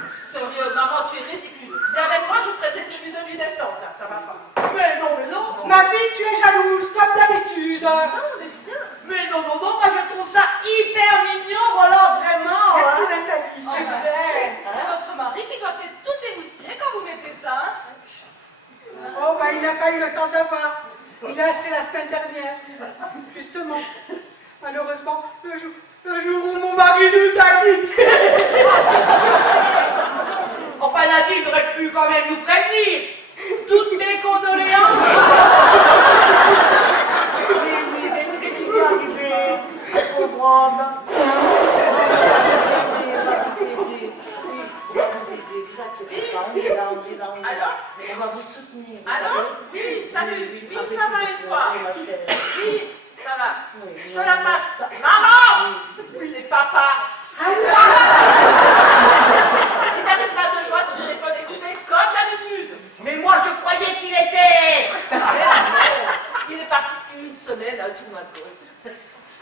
Sérieux, maman, tu es ridicule. Viens avec moi, je vous prête une chemise de nuit décente, là, ça va pas. Mais non, mais non. Ma fille, tu es jalouse, comme d'habitude. Non, mais viens. Mais non, non, non, moi je trouve ça hyper mignon, Roland, vraiment. Merci, hein. Nathalie. Super. C'est votre mari qui doit être tout émoustillé quand vous mettez ça. Hein. Oh, bah, il n'a pas eu le temps d'avoir. Il a acheté la semaine dernière. Justement. Malheureusement, le jour où mon mari nous a quittés. Enfin, Nadine aurait pu quand même nous prévenir. Toutes mes condoléances. Oui, mais qu'est-ce qui lui est arrivé, pauvre homme? On va vous soutenir. Allô? Oui, salut. Oui, ça va et toi? Oui, ça va. Je te la passe. Maman! C'est papa. Il n'arrive pas à te joindre, son téléphone est coupé comme d'habitude. Mais moi, je croyais qu'il était... Il est parti une semaine à tout maintenant.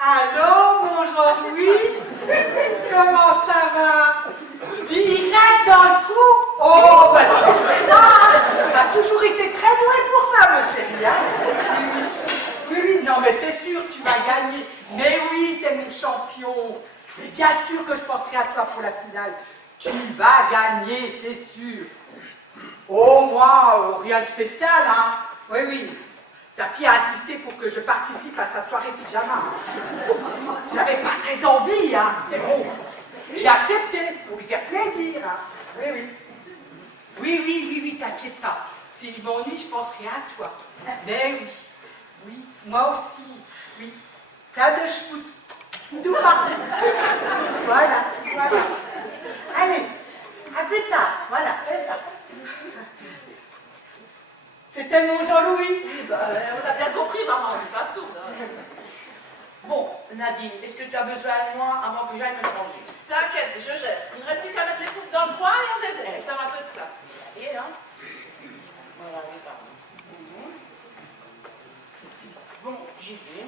Allô, mon Jean-Louis? Comment ça va? Direct dans le trou? Oh, bah, on a toujours été très doué pour ça, mon chéri. Hein? Oui, oui, non, mais c'est sûr, tu vas gagner. Mais oui, t'es mon champion. Mais bien sûr que je penserai à toi pour la finale. Tu vas gagner, c'est sûr. Oh, moi, rien de spécial, hein? Oui, oui. Ta fille a insisté pour que je participe à sa soirée pyjama. J'avais pas très envie, hein, mais bon, j'ai accepté pour lui faire plaisir, hein. Oui, oui. Oui, oui, oui, oui, t'inquiète pas. Si je m'ennuie, je penserai à toi. Mais oui, oui, moi aussi, oui. Plein de schmutz. Tout partout. Voilà, voilà. Allez, à plus tard, voilà, fais ça. C'était mon Jean-Louis. Oui, bah, on a bien compris, maman, on n'est pas sourde. Hein. Bon, Nadine, est-ce que tu as besoin de moi avant que j'aille me changer? T'inquiète, je gère. Il ne reste plus qu'à mettre les poufs dans le coin et on débraye. Ça va un peu de place. Et là? Voilà, oui, pardon. Bon, j'y vais.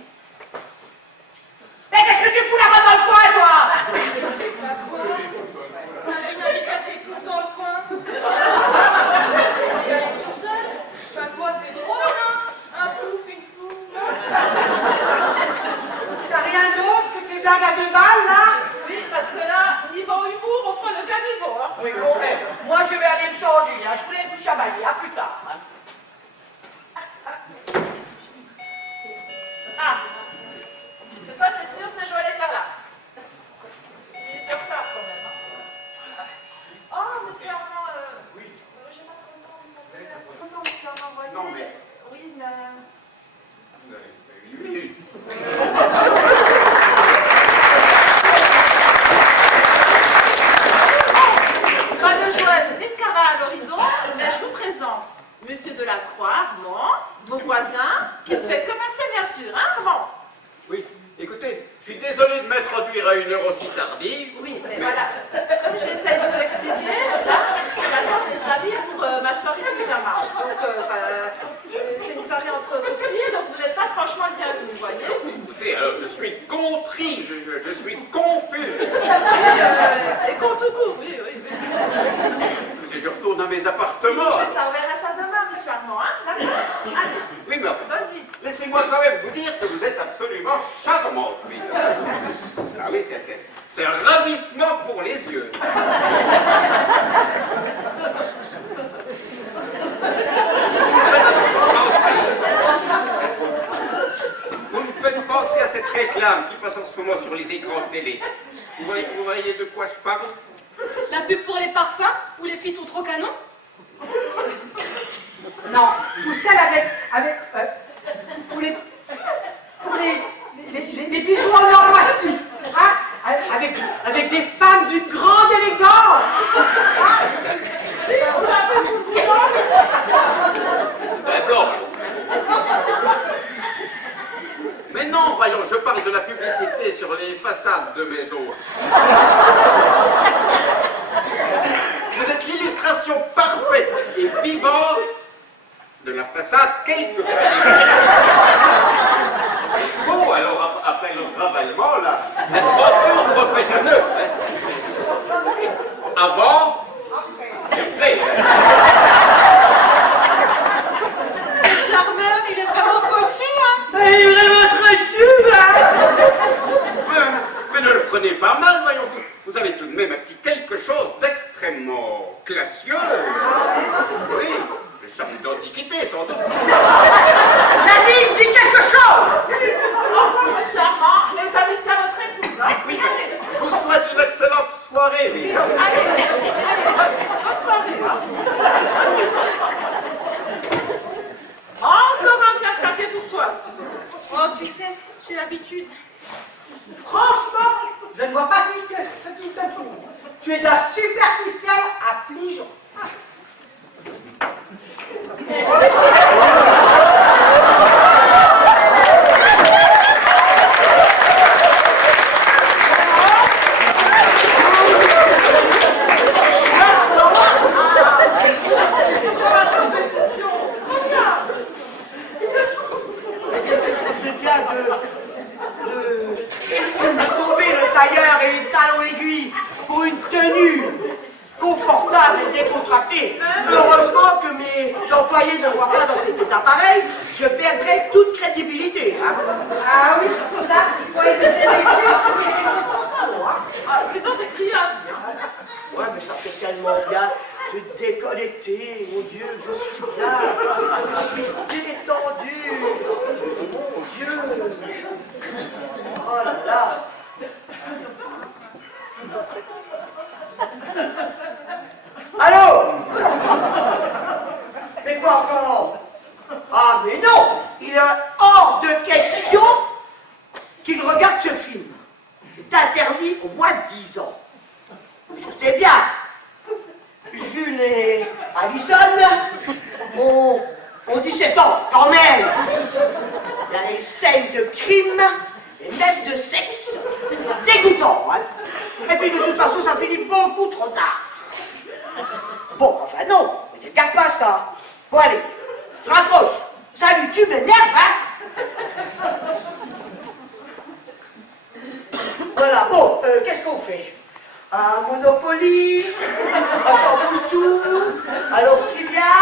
Mais qu'est-ce que tu fous là-bas dans le coin, toi? Nadine a dit qu'elle t'étouffe dans le coin. Elle est tout seul. Ben quoi, c'est drôle, hein? Un pouf, une pouf, non? T'as rien d'autre que tes blagues à 2 balles, là? Oui, parce que là, niveau humour, on fera le caniveau. Hein. Oui, bon, moi je vais aller me changer, hein. Je voulais vous chamailler, à plus tard. Hein. Ah, cette fois, c'est sûr, c'est Joël Éclat. Il est en retard quand même. Hein. Oh, monsieur Armand, oui. J'ai pas trop le temps, vous savez. Longtemps, monsieur Armand, voyez. Non, mais- Oui, mais... Pas de Joël ni de Cara à l'horizon, mais je vous présente Monsieur Delacroix, Armand, mon voisin, qui me fait commencer bien sûr, hein, Armand? Oui, écoutez, je suis désolé de m'introduire à une heure aussi tardive. Oui, mais voilà, comme j'essaie de vous expliquer, là, j'attends des amis pour ma soirée de pyjama. Donc, c'est une soirée entre copines, donc vous n'êtes pas franchement bienvenus, vous voyez? Écoutez, alors je suis contrit, je suis confus. Et compte tout coup, oui, oui, oui. Écoutez, je retourne à mes Oui, appartements. c'est ça, on verra ça demain, monsieur Armand, hein? D'accord? Allez, Oui, mais enfin, bonne nuit. laissez-moi quand même vous dire que vous êtes absolument pensez à cette réclame qui passe en ce moment sur les écrans de télé. Vous voyez de quoi je parle? La pub pour les parfums, où les filles sont trop canons? Non, ou celle pour les bijoux en or massif, hein, avec des femmes d'une grande élégance. Ben non. Mais non, voyons, je parle de la publicité sur les façades de maisons. Vous êtes l'illustration parfaite et vivante de la façade quelque Bon, alors après le travaillement, là, la toiture refaite à neuf. Hein. Avant et après. Le charmeur, il est vraiment crochu, hein? Il est vraiment très chou, hein. Mais ne le prenez pas mal, voyons. Vous avez tout de même acquis quelque chose d'extrêmement classieux. Oui, le charme d'antiquité, sans doute. Nadine, dis quelque chose. Votre charmant, les amitiés à votre épouse. Hein? Oui, je vous souhaite une excellente soirée, les gars. Allez, bonne soirée. Hein? Encore un bien craqué pour toi, Suzanne. Oh, tu sais, j'ai l'habitude. Franchement, je ne vois pas ce qui te trouve. Tu es d'un superficiel affligeant. Tailleur et les talons aiguilles pour une tenue confortable et décontractée. Heureusement que mes employés ne me voient pas dans cet état pareil, je perdrais toute crédibilité. Hein. Ah oui, pour ça, il faut éviter les hein. Sinon, t'es criable. Ouais, mais ça fait tellement bien de déconnecter. Mon Dieu, je suis bien. Je suis détendu. Mon Dieu. Oh là là. Allô? Mais quoi encore? Ah mais non! Il est hors de question qu'il regarde ce film. C'est interdit au moins de 10 ans. Je sais bien. Jules et Alison ont 17 ans quand même. Il y a des scènes de crime et même de sexe. Dégoûtant, hein? Et puis de toute façon, ça finit beaucoup trop tard. Bon, enfin non, ne regarde pas ça. Bon allez, je raccroche. Salut, tu m'énerves, hein? Voilà, bon, qu'est-ce qu'on fait? Un Monopoly, un Sambutou, un Loftrivia.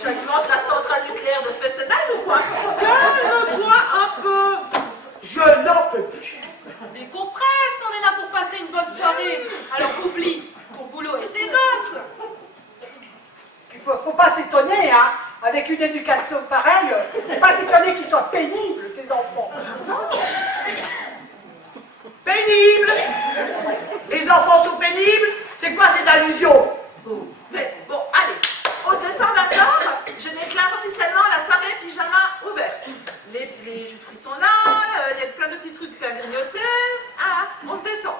Tu augmentes la centrale nucléaire de Fessenheim ou quoi? Calme-toi un peu. Je n'en peux plus. Décompresse, on est là pour passer une bonne soirée. Alors oublie ton boulot et tes gosses. Il faut pas s'étonner, hein. Avec une éducation pareille, faut pas s'étonner qu'ils soient pénibles, tes enfants. Pénible. Les enfants sont pénibles. C'est quoi ces allusions? Mais bon, allez, on se détend d'accord. Je déclare officiellement la soirée pyjama ouverte. Les jus de fruits sont là, il y a plein de petits trucs à grignoter. Ah, on se détend.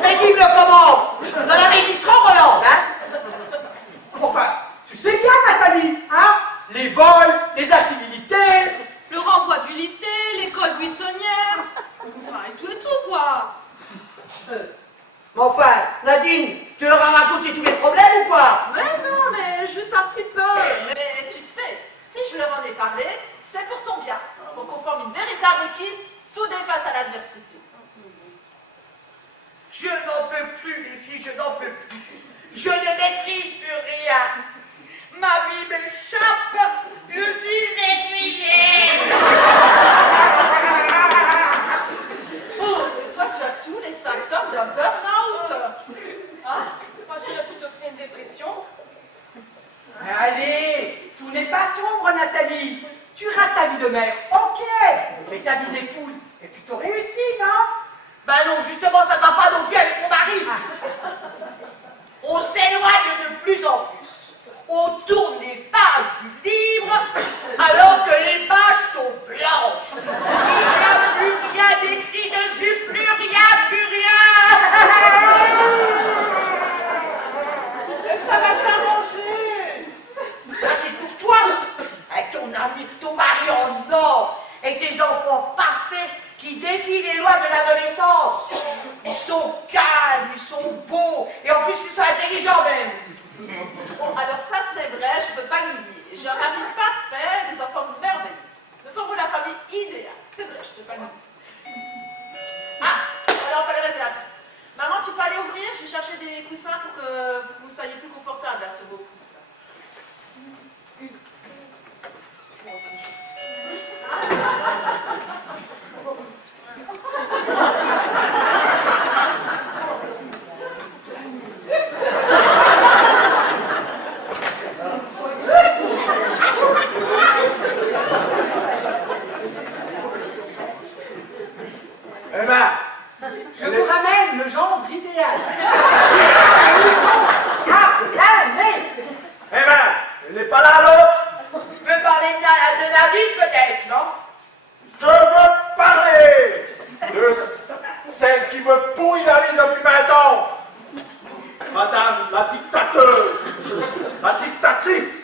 Pénible comment? Vous en avez dit trop, Roland, hein? Enfin, tu sais bien, Nathalie, hein? Les vols, les incivilités. Le renvoi du lycée, l'école buissonnière. Enfin, et tout, quoi. Mais enfin, Nadine, tu leur as raconté tous les problèmes ou quoi? Mais non, mais juste un petit peu. Mais tu sais, si je leur en ai parlé, c'est pour ton bien. Pour qu'on forme une véritable équipe soudée face à l'adversité. Je n'en peux plus, les filles, je n'en peux plus. Je ne maîtrise plus rien. Ma vie m'échappe. Je suis épuisée. Oh, et toi, tu as tous les symptômes d'un burn-out. Hein? Moi, je dirais plutôt que c'est une dépression. Allez, tout n'est pas sombre, Nathalie. Tu rates ta vie de de mère, ok, mais ta vie d'épouse est plutôt réussie, non? Ben non, justement, ça va pas non plus avec mon mari. On s'éloigne de plus en plus. On tourne les pages du livre alors que les pages sont blanches. Il n'y a plus rien d'écrit dessus, plus rien, plus rien. Ça va s'arranger. Ça, c'est pour toi, avec ton ami, ton mari en or, avec les enfants parfaits qui défient les lois de l'adolescence. Ils sont calmes, ils sont beaux, et en plus ils sont intelligents même. Bon, alors ça c'est vrai, je peux pas le nier. J'ai un mari parfait, des enfants merveilleux. Me forme la famille idéale. C'est vrai, je peux pas le nier. Ah, alors il fallait rester là. Maman, tu peux aller ouvrir? Je vais chercher des coussins pour que vous soyez plus confortable là, sur vos poufs. Là. Eh ben, Je vous ramène le gendre idéal. Ah, la mais eh ben, elle n'est pas là l'autre. Tu veux parler de Nadine peut-être, non? Je veux parler de celle qui me pourrit la vie depuis 20 ans. Madame la dictateuse, la dictatrice.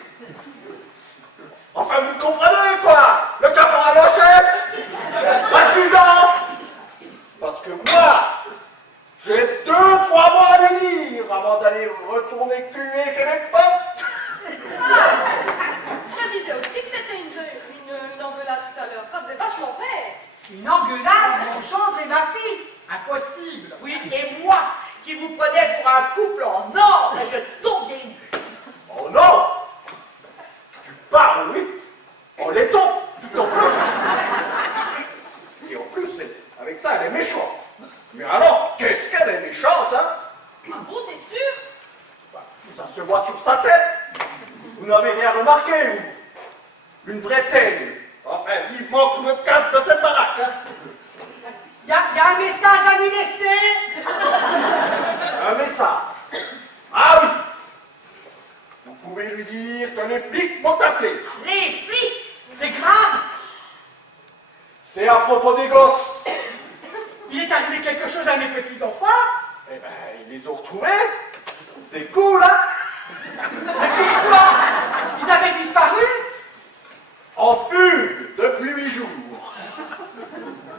Enfin, vous comprenez quoi? Le caporal en chef, l'adjudant. Parce que moi, j'ai 2-3 mois à lui dire avant d'aller retourner tuer chez mes potes. Je te disais aussi que c'était une engueulade tout à l'heure. Ça faisait vachement peur. une engueulade, mon gendre et ma fille. Impossible. Oui, et moi, qui vous prenais pour un couple en or, je tombe des nues. Oh non! Tu parles, oui, en laiton, tout en plus. Et en plus, avec ça, elle est méchante. Mais alors, qu'est-ce qu'elle est méchante, hein? Ah bon, t'es sûr? Bah, ça se voit sur sa tête. Vous n'avez rien remarqué, vous? Une vraie teigne. Enfin, vivement que je me casse de cette baraque, hein? Y a un message à lui laisser? Un message. Ah oui! Vous pouvez lui dire que les flics m'ont appelé. Les flics! C'est grave. C'est à propos des gosses. Il est arrivé quelque chose à mes petits-enfants. Eh ben, ils les ont retrouvés. C'est cool, hein? Mais pourquoi? Ils avaient disparu? En fugue depuis 8 jours.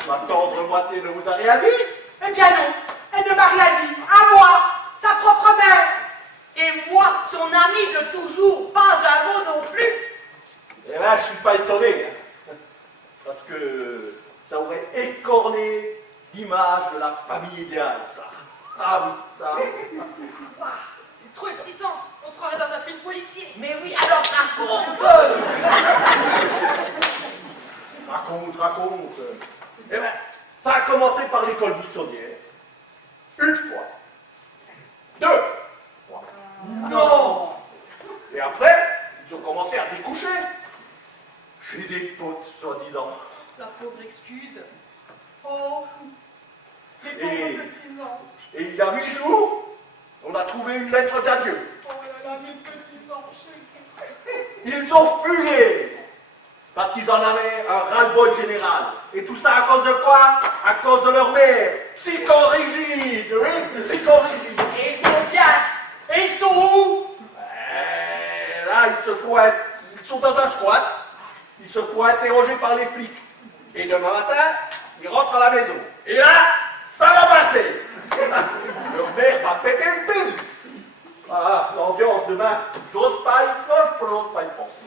Ma tendre moitié ne vous a rien dit? Eh bien non, elle ne m'a rien dit. À moi, sa propre mère. Et moi, son ami de toujours, pas un mot non plus. Eh ben, je suis pas étonné. Hein. Parce que ça aurait écorné l'image de la famille idéale, ça. Ah oui, ça. C'est trop excitant. On se croirait dans un film policier. Mais oui, alors raconte. Raconte. Eh ben, ça a commencé par l'école buissonnière. Une fois. 2 fois. Non. Et après, ils ont commencé à découcher. Chez des potes, soi-disant. La pauvre excuse. Oh, les Et- pauvres petits-enfants. Et il y a 8 jours, on a trouvé une lettre d'adieu. Oh là là, mes petits-enfants. Ils ont fugué parce qu'ils en avaient un ras-le-bol général. Et tout ça à cause de quoi? À cause de leur mère. Psychorigide, oui, psychorigide. Et ils vont bien. Et ils sont où? Là, ils sont dans un squat. Ils se font interroger par les flics. Et demain matin, ils rentrent à la maison. Et là, ça va passer. Leur mère va péter une pile. Ah, l'ambiance demain, j'ose pas y penser.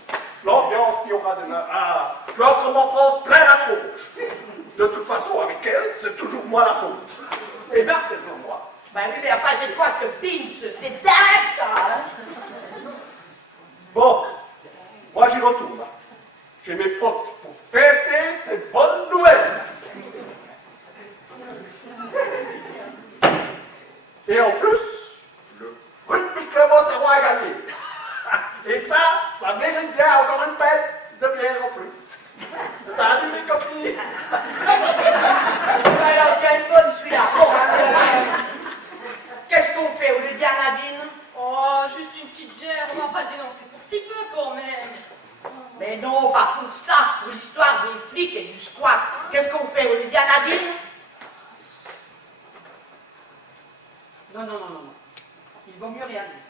L'ambiance qu'il y aura demain, je vais encore m'en prendre plein la tronche. De toute façon, avec elle, c'est toujours moi la faute. Et bien, c'est toujours moi. Ben oui, mais enfin, c'est quoi ce pinch? C'est dingue, ça, hein? Bon, moi j'y retourne. Chez mes potes pour fêter ces bonnes nouvelles. Et en plus, le rugby club au Serrois a gagné. Et ça mérite bien encore une pelle de bière en plus. Salut les copines. Alors, quelle bonne celui-là. Bon, qu'est-ce qu'on fait au lieu de dire à Nadine? Oh, juste une petite bière, on va pas le dénoncer pour si peu quand même. Mais non, pas pour ça, pour l'histoire des flics et du squat. Qu'est-ce qu'on fait au lieu de dire à Nadine? Non, non, non, non, non. Il vaut mieux rien dire.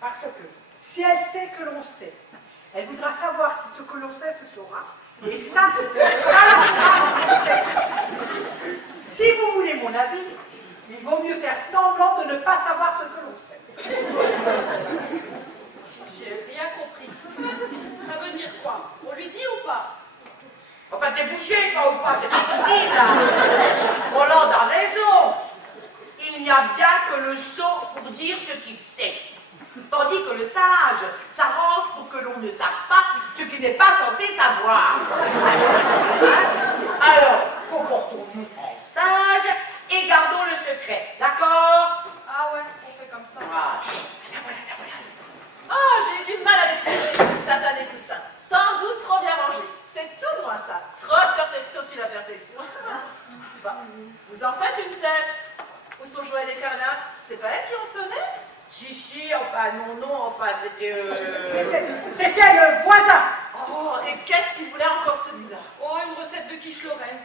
Parce que si elle sait que l'on sait, elle voudra savoir si ce que l'on sait se saura. Et ça, c'est si vous voulez mon avis, il vaut mieux faire semblant de ne pas savoir ce que l'on sait. J'ai rien compris. Ça veut dire quoi? On lui dit ou pas? Enfin, t'es bouché, toi, ou pas? C'est pas possible, là. Roland a raison. Il n'y a bien que le sot pour dire ce qu'il sait. Tandis que le sage s'arrange pour que l'on ne sache pas ce qu'il n'est pas censé savoir. Alors, comportons-nous en sage et gardons le secret, d'accord? Ah ouais, on fait comme ça. Ah, Oh, j'ai eu du mal à les trouver, ces satanés coussins. Sans doute trop bien rangés. C'est tout droit, ça. Trop de perfection tue la perfection. Bah, vous en faites une tête. Où sont Joël et Carla? C'est pas elles qui ont sonné? si, enfin, non, enfin, c'était... C'était le voisin. Oh, et qu'est-ce qu'il voulait encore celui-là? Oh, une recette de quiche Lorraine.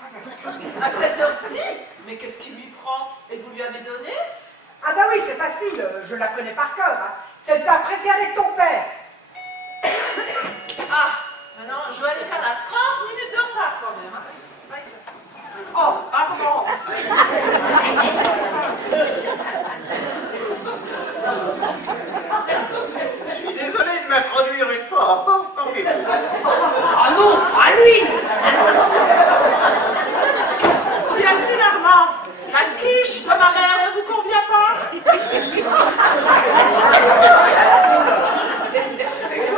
À cette heure-ci? Mais qu'est-ce qui lui prend? Et vous lui avez donné? Ah bah oui, c'est facile, je la connais par cœur. Hein. C'est le plat préféré de ton père. Ah, maintenant, Joël et Carla, 30 minutes de retard quand même. Hein. Oh, pardon. Je suis désolé de m'introduire une fois encore parmi vous. Ah non, pas lui. Qu'y a-t-il, Armand? La quiche de ma mère ne vous convient pas?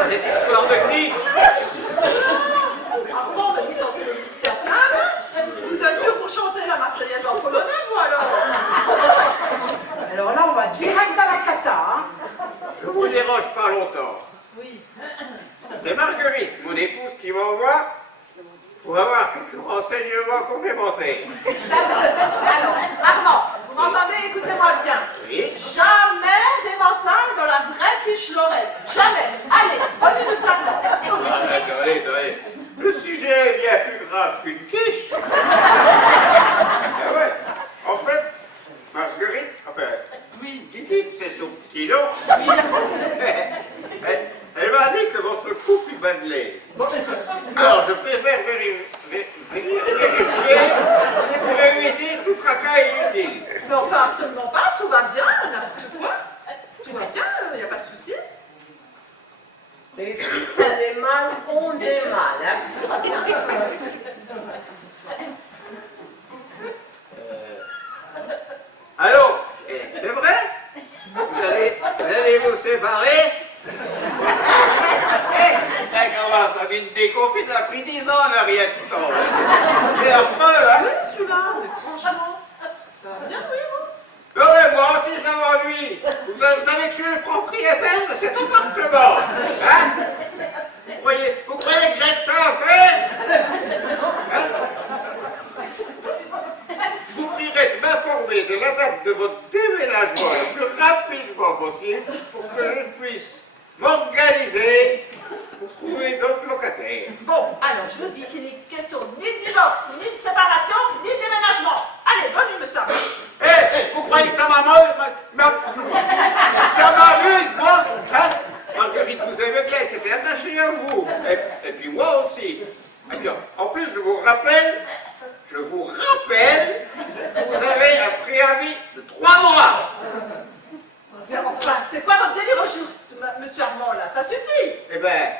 Cette histoire de quiche. Armand, mais vous sentez le mystère plein? Vous êtes mieux pour chanter la Marseillaise en polonais, vous alors? Alors là, on va direct à la cata. Hein. Je vous dérange pas longtemps. Oui. C'est Marguerite, mon épouse, qui m'envoie pour avoir quelques renseignements complémentaires. Alors, Armand, vous m'entendez? Écoutez-moi bien. Oui. Jamais d'éventail dans la vraie quiche Lorraine. Jamais. Allez, vas-y, monsieur Armand. Attendez. Le sujet est bien plus grave qu'une quiche. Ah ouais. En fait, Marguerite, enfin, Oui. Guigui, c'est son petit nom. Elle m'a dit que votre couple est bâclé. Alors, je préfère vérifier pour éviter tout tracas inutile. Mais enfin, absolument pas. Tout va bien, n'importe quoi. Tout va bien, il n'y a pas de souci. Les filles ont des mal, ont des mal, hein. Allô? C'est vrai? Vous allez vous séparer? Comment ça vient de déconfiter? Ça a pris 10 ans en arrière de temps. C'est affreux, hein? Oui, celui-là, mais franchement, ça va bien, oui, vous? Non, mais moi aussi, ça m'ennuie. Vous savez que je suis le propriétaire de cet appartement. Hein? Vous croyez que j'ai que ça à faire? Hein? Je vous prierai de m'informer de la date de votre déménagement le plus rapidement possible pour que je puisse m'organiser pour trouver d'autres locataires. Bon, alors, je vous dis qu'il n'est question ni de divorce, ni de séparation, ni de déménagement. Allez, bonne nuit, monsieur. Vous croyez que ça m'amuse? Ça m'amuse, moi, hein? Marguerite vous aveuglait, c'était attaché à vous. Et puis moi aussi. Et puis, en plus, je vous rappelle, vous avez un préavis de 3 mois. Enfin, c'est quoi votre délire au juste, monsieur Armand, là? Ça suffit. Eh bien,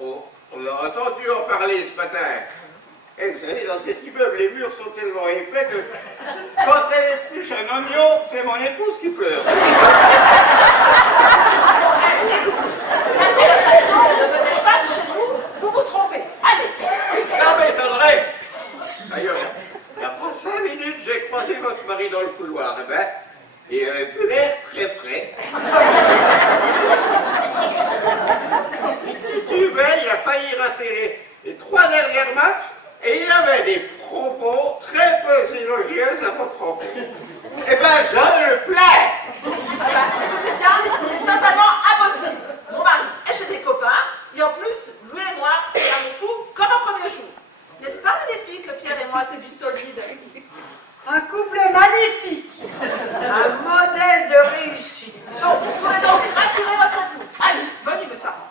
on a entendu en parler ce matin. Et vous savez, dans cet immeuble, les murs sont tellement épais que quand elle épluche un oignon, c'est mon épouse qui pleure. La conversation ne venait pas de chez vous, vous vous trompez. Allez. Ça m'étonnerait. D'ailleurs, il n'y a pas 5 minutes, j'ai croisé votre mari dans le couloir. Eh ben, il avait plus l'air très frais. Il a failli failli rater les 3 derniers matchs et il avait des propos très peu élogieux à votre enfant. Eh ben, je le plais. Ah bah, écoutez bien, c'est totalement impossible. Mon mari est chez des copains, et en plus, lui et moi, c'est un fou comme un premier jour. N'est-ce pas, les filles, que Pierre et moi, c'est du solide? Un couple magnifique. Un modèle de réussite. Donc, vous pouvez donc rassurer votre épouse. Allez, bonne nuit, monsieur Armand.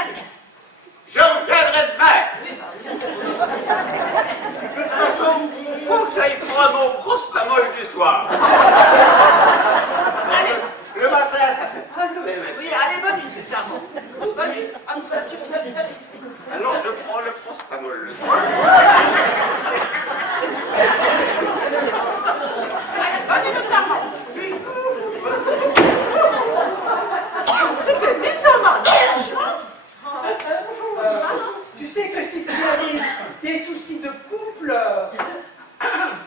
Allez. Je reviendrai demain. Oui, bah, De toute façon, il faut que j'aille prendre mon prostamol du soir. allez. Le matin, ça fait pas le même effet. Oui, allez, bonne nuit, monsieur Armand. Bonne nuit. Ah, ça suffit. Alors, je prends le prostamol le soir. Allez, bonne nuit, monsieur Armand. Tu fais mythomane, Tu sais que si tu as des soucis de couple,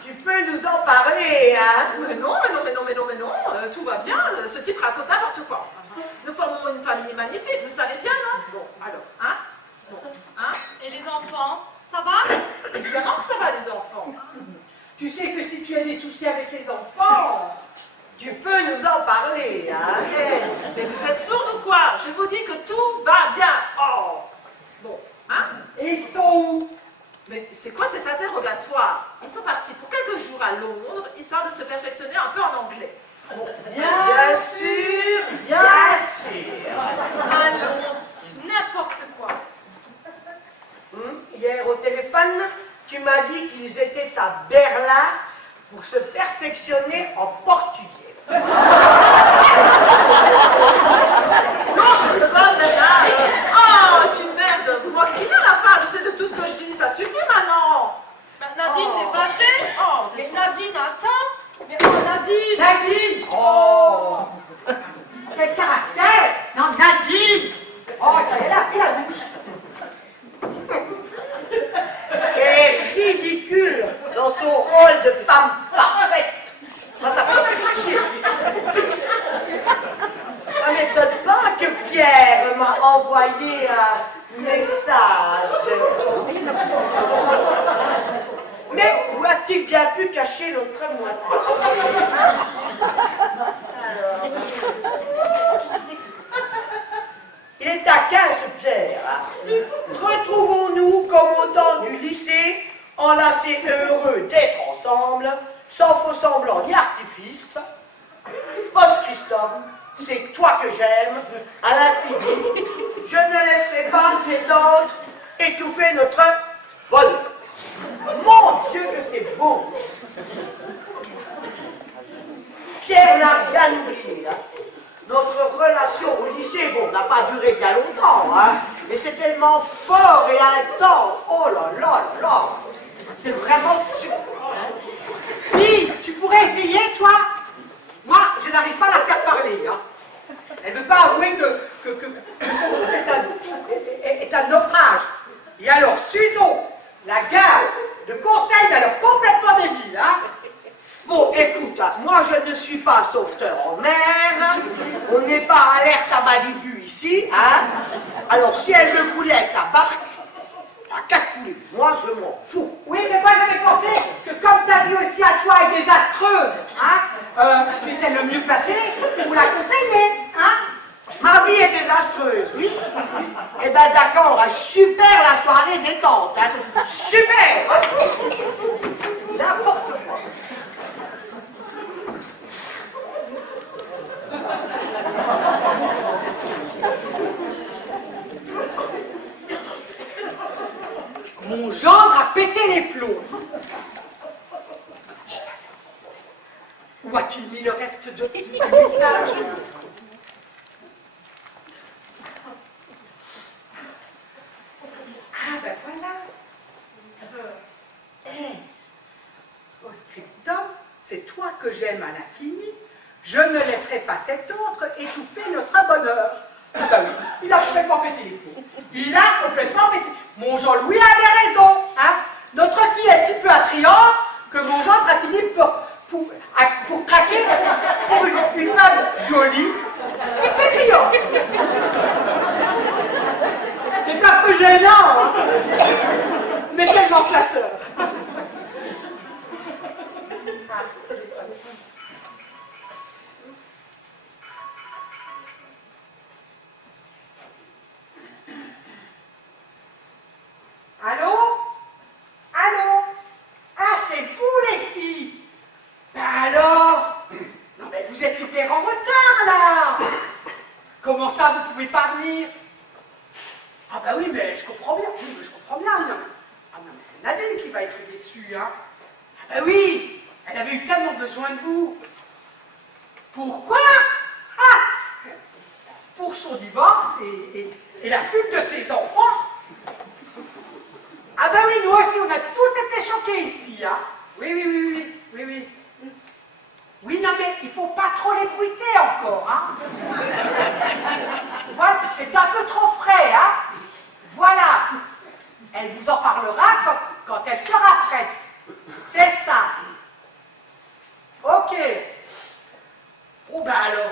Tu peux nous en parler, hein? Mais non, tout va bien, ce type raconte n'importe quoi. Nous formons une famille magnifique, vous savez bien, non? Bon, alors, hein? Bon, hein? Et les enfants, ça va? Évidemment que ça va, les enfants. tu sais que si tu as des soucis avec les enfants, Tu peux nous en parler, hein? Mais vous êtes sourds ou quoi? Je vous dis que tout va bien. Oh! Bon, hein? et ils sont où? Mais c'est quoi cet interrogatoire? Ils sont partis pour quelques jours à Londres, histoire de se perfectionner un peu en anglais. Bien sûr, bien sûr. Allons, n'importe quoi. Hier au téléphone, tu m'as dit qu'ils étaient à Berlin pour se perfectionner en portugais. Non, c'est pas vrai. Oh, tu merde. Vous manquez bien la fin ajouter de tout ce que je dis. Ça suffit maintenant. Nadine, Oh. t'es fâchée? Oh, Mais Nadine, attends. Mais oh, Nadine. Nadine! Oh! Quel caractère! Non, Nadine! Oh, ça y est, la bouche! Et ridicule dans son rôle de femme parfaite. Ça peut cracher. Ça m'étonne pas que Pierre m'a envoyé un message. Mais où a-t-il bien pu cacher l'autre moitié? Il est à 15, Pierre. Retrouvons-nous comme au temps du lycée, enlacés et heureux d'être ensemble, sans faux semblant ni artifice. Post-Christum, c'est toi que j'aime, à l'infini. Je ne laisserai pas cet autre étouffer notre bonheur. Mon Dieu que c'est beau! Pierre n'a rien oublié, hein. Notre relation au lycée, bon, n'a pas duré bien longtemps, hein, mais c'est tellement fort et intense. Oh là là là! C'est vraiment super. Fille, tu pourrais essayer, toi? Moi, je n'arrive pas à la faire parler, hein. Elle ne veut pas avouer que son couple est un naufrage. Et alors, Suzo, la gare de conseil, mais alors complètement débile, hein. Bon, écoute, hein, moi je ne suis pas sauveteur en mer, on n'est pas alerte à Malibu ici, hein. Alors si elle veut couler avec la barque, à 4 couler, moi je m'en fous. Oui, mais moi j'avais pensé que comme ta vie aussi à toi est désastreuse, hein, tu étais le mieux placé pour la conseiller, hein. Ma vie est désastreuse, oui. Eh ben d'accord, super la soirée détente, hein. Super. N'importe quoi. Mon gendre a pété les plombs. Où a-t-il mis le reste de message? Ah ben voilà. Au scriptum, c'est toi que j'aime à l'infini. Je ne laisserai pas cet autre étouffer notre bonheur. Ah ben oui, il a complètement pété les plombs. Il a complètement pété. Mon Jean-Louis avait raison, hein. Notre fille est si peu attrayante que mon gendre a fini pour craquer pour une femme jolie et pétillante. C'est un peu gênant. pouvez pas venir. Ah bah oui, mais je comprends bien. Oui, mais je comprends bien. Non. Ah non, mais c'est Nadine qui va être déçue, hein. Ah bah oui, elle avait eu tellement besoin de vous. Pourquoi? Ah, pour son divorce et la fuite de ses enfants. Ah bah oui, nous aussi, on a tout été choqués ici, hein. Oui. Oui, non, mais il faut pas trop les bruiter encore, hein. Voilà, c'est un peu trop frais, hein. Voilà. Elle vous en parlera quand elle sera prête. C'est ça. Ok. Bon, ben alors,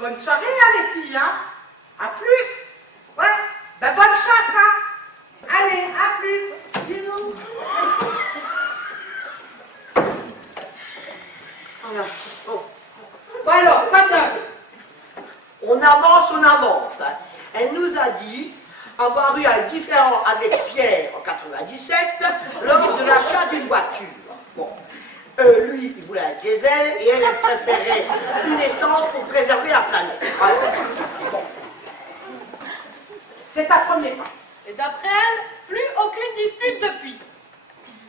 bonne soirée, hein, les filles, hein. À plus. Ouais. Ben, bonne chance, hein. Allez, à plus. Bisous. Voilà. Bon. Bon alors, pas de neuf. On avance. Hein. Elle nous a dit avoir eu un différend avec Pierre en 97 lors de l'achat d'une voiture. Bon. Lui, il voulait un diesel et elle préférait une essence pour préserver la planète. Voilà. Bon. C'est un premier pas. Et d'après elle, plus aucune dispute depuis.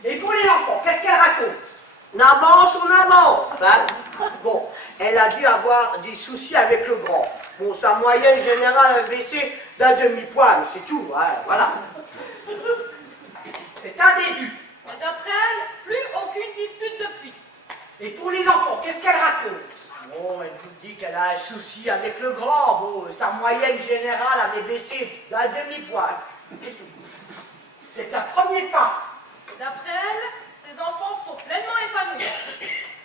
Et pour les enfants, qu'est-ce qu'elle raconte? On avance. Hein. Bon, elle a dû avoir des soucis avec le grand. Bon, sa moyenne générale a baissé d'un demi-point, mais c'est tout, hein, voilà. C'est un début. Et d'après elle, plus aucune dispute depuis. Et pour les enfants, qu'est-ce qu'elle raconte? Bon, elle nous dit qu'elle a un souci avec le grand. Bon, sa moyenne générale avait baissé d'un demi-point. C'est tout. C'est un premier pas. Et d'après elle, ses enfants sont pleinement épanouis.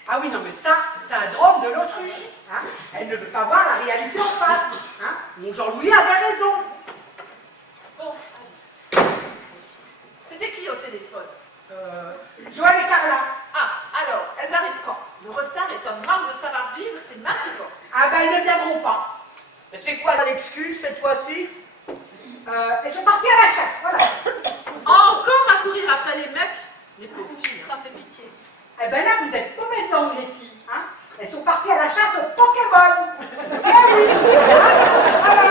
Ah oui, non, mais ça, c'est un drôme de l'autruche. Hein. Elle ne veut pas voir la réalité en face. Hein. Mon Jean-Louis avait raison. Bon, allez. C'était qui au téléphone? Joël et Carla. Ah, alors, elles arrivent quand? Le retard est un manque de savoir-vivre qui m'insupporte. Ah ben, ils ne viendront pas. Mais c'est quoi l'excuse cette fois-ci? Elles sont parties à la chasse, voilà. Encore à courir après les mecs? Les pauvres filles. Ça fait pitié. Eh ben là, vous êtes mauvais anges, les filles. Hein. Elles sont parties à la chasse aux Pokémon. Eh oui. Voilà.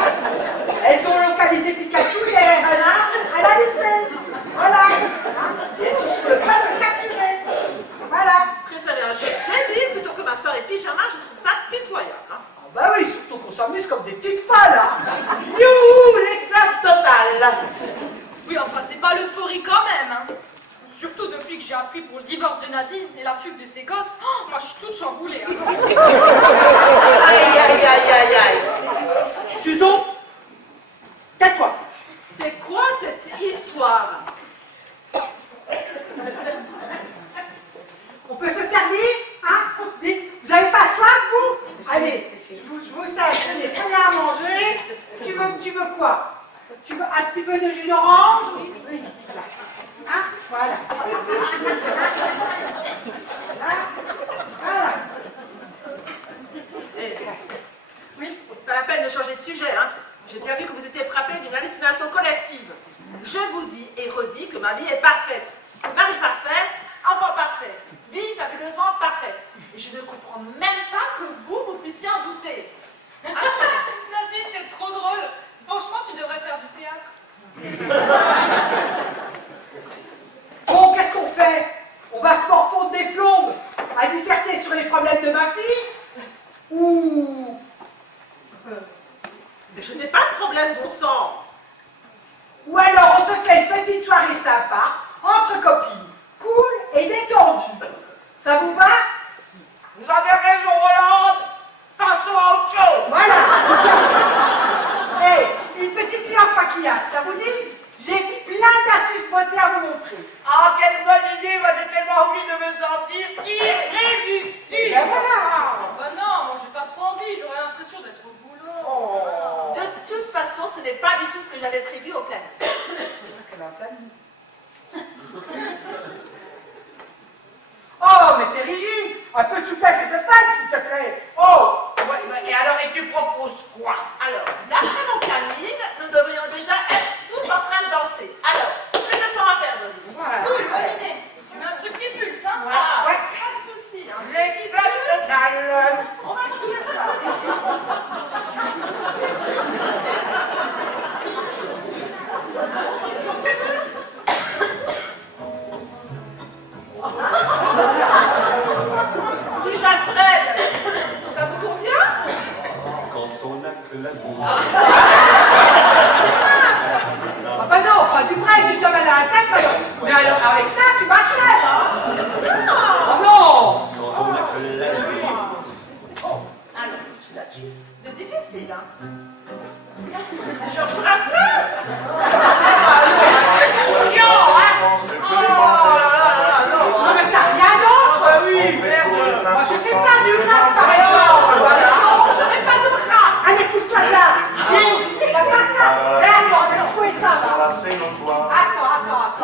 Elles ont localisé Pikachu et elle a listé. Voilà. Hein. Et elles sont sur le point de le capturer. Voilà. Préférer un jeu terrible plutôt que ma soirée pyjama, je trouve ça pitoyable. Hein. Ah bah oui, surtout qu'on s'amuse comme des petites folles. Hein. Youhou, l'éclate totale. Oui, enfin, c'est pas l'euphorie quand même. Hein. Surtout depuis que j'ai appris pour le divorce de Nadine et la fugue de ses gosses. Oh, moi, je suis toute chamboulée. Hein. Aïe. Susan, tais-toi. C'est quoi cette histoire? On peut se servir, hein? Dites, vous avez pas soif, vous? Allez, je vous sers, tenez, prenez à manger. Tu veux quoi? Tu veux un petit peu de jus d'orange? Oui. Hein? Voilà. Voilà. Oui, pas la peine de changer de sujet, hein. J'ai bien vu que vous étiez frappé d'une hallucination collective. Je vous dis et redis que ma vie est parfaite. Mari parfait, enfant parfait, vie fabuleusement parfaite. Et je ne comprends même pas que vous puissiez en douter. Nadine, t'es trop drôle. Franchement, tu devrais faire du théâtre. Bon, qu'est-ce qu'on fait? On va se morfondre des plombes à disserter sur les problèmes de ma fille? Ou... Mais je n'ai pas de problème, bon sang. Ou alors on se fait une petite soirée sympa, entre copines, cool et détendue. Ça vous va? Vous avez raison, Roland. Passons à autre chose. Voilà. Hey, une petite séance maquillage, ça vous dit? J'ai plein d'astuces beauté à vous montrer. Ah, quelle bonne idée. Moi, j'ai tellement envie de me sentir irrésistible. Ben voilà. Bah non, moi j'ai pas trop envie, j'aurais l'impression d'être au boulot. Oh. De toute façon, ce n'est pas du tout ce que j'avais prévu au planning. Parce qu'elle a un planning. Oh, mais t'es rigide. Un peu de souplesse et de fun, s'il te plaît. Oh. Ouais, et alors, et tu proposes quoi? Alors, d'après mon planning, nous devrions déjà être tous en train de danser. Alors, j'ai le temps à perdre. Voilà. Cool, bonne idée. Tu mets un truc qui pulse, hein? Ah, Ouais. pas de souci. Hein. L'équilibre total. On va trouver ça.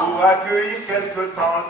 pour accueillir quelque temps.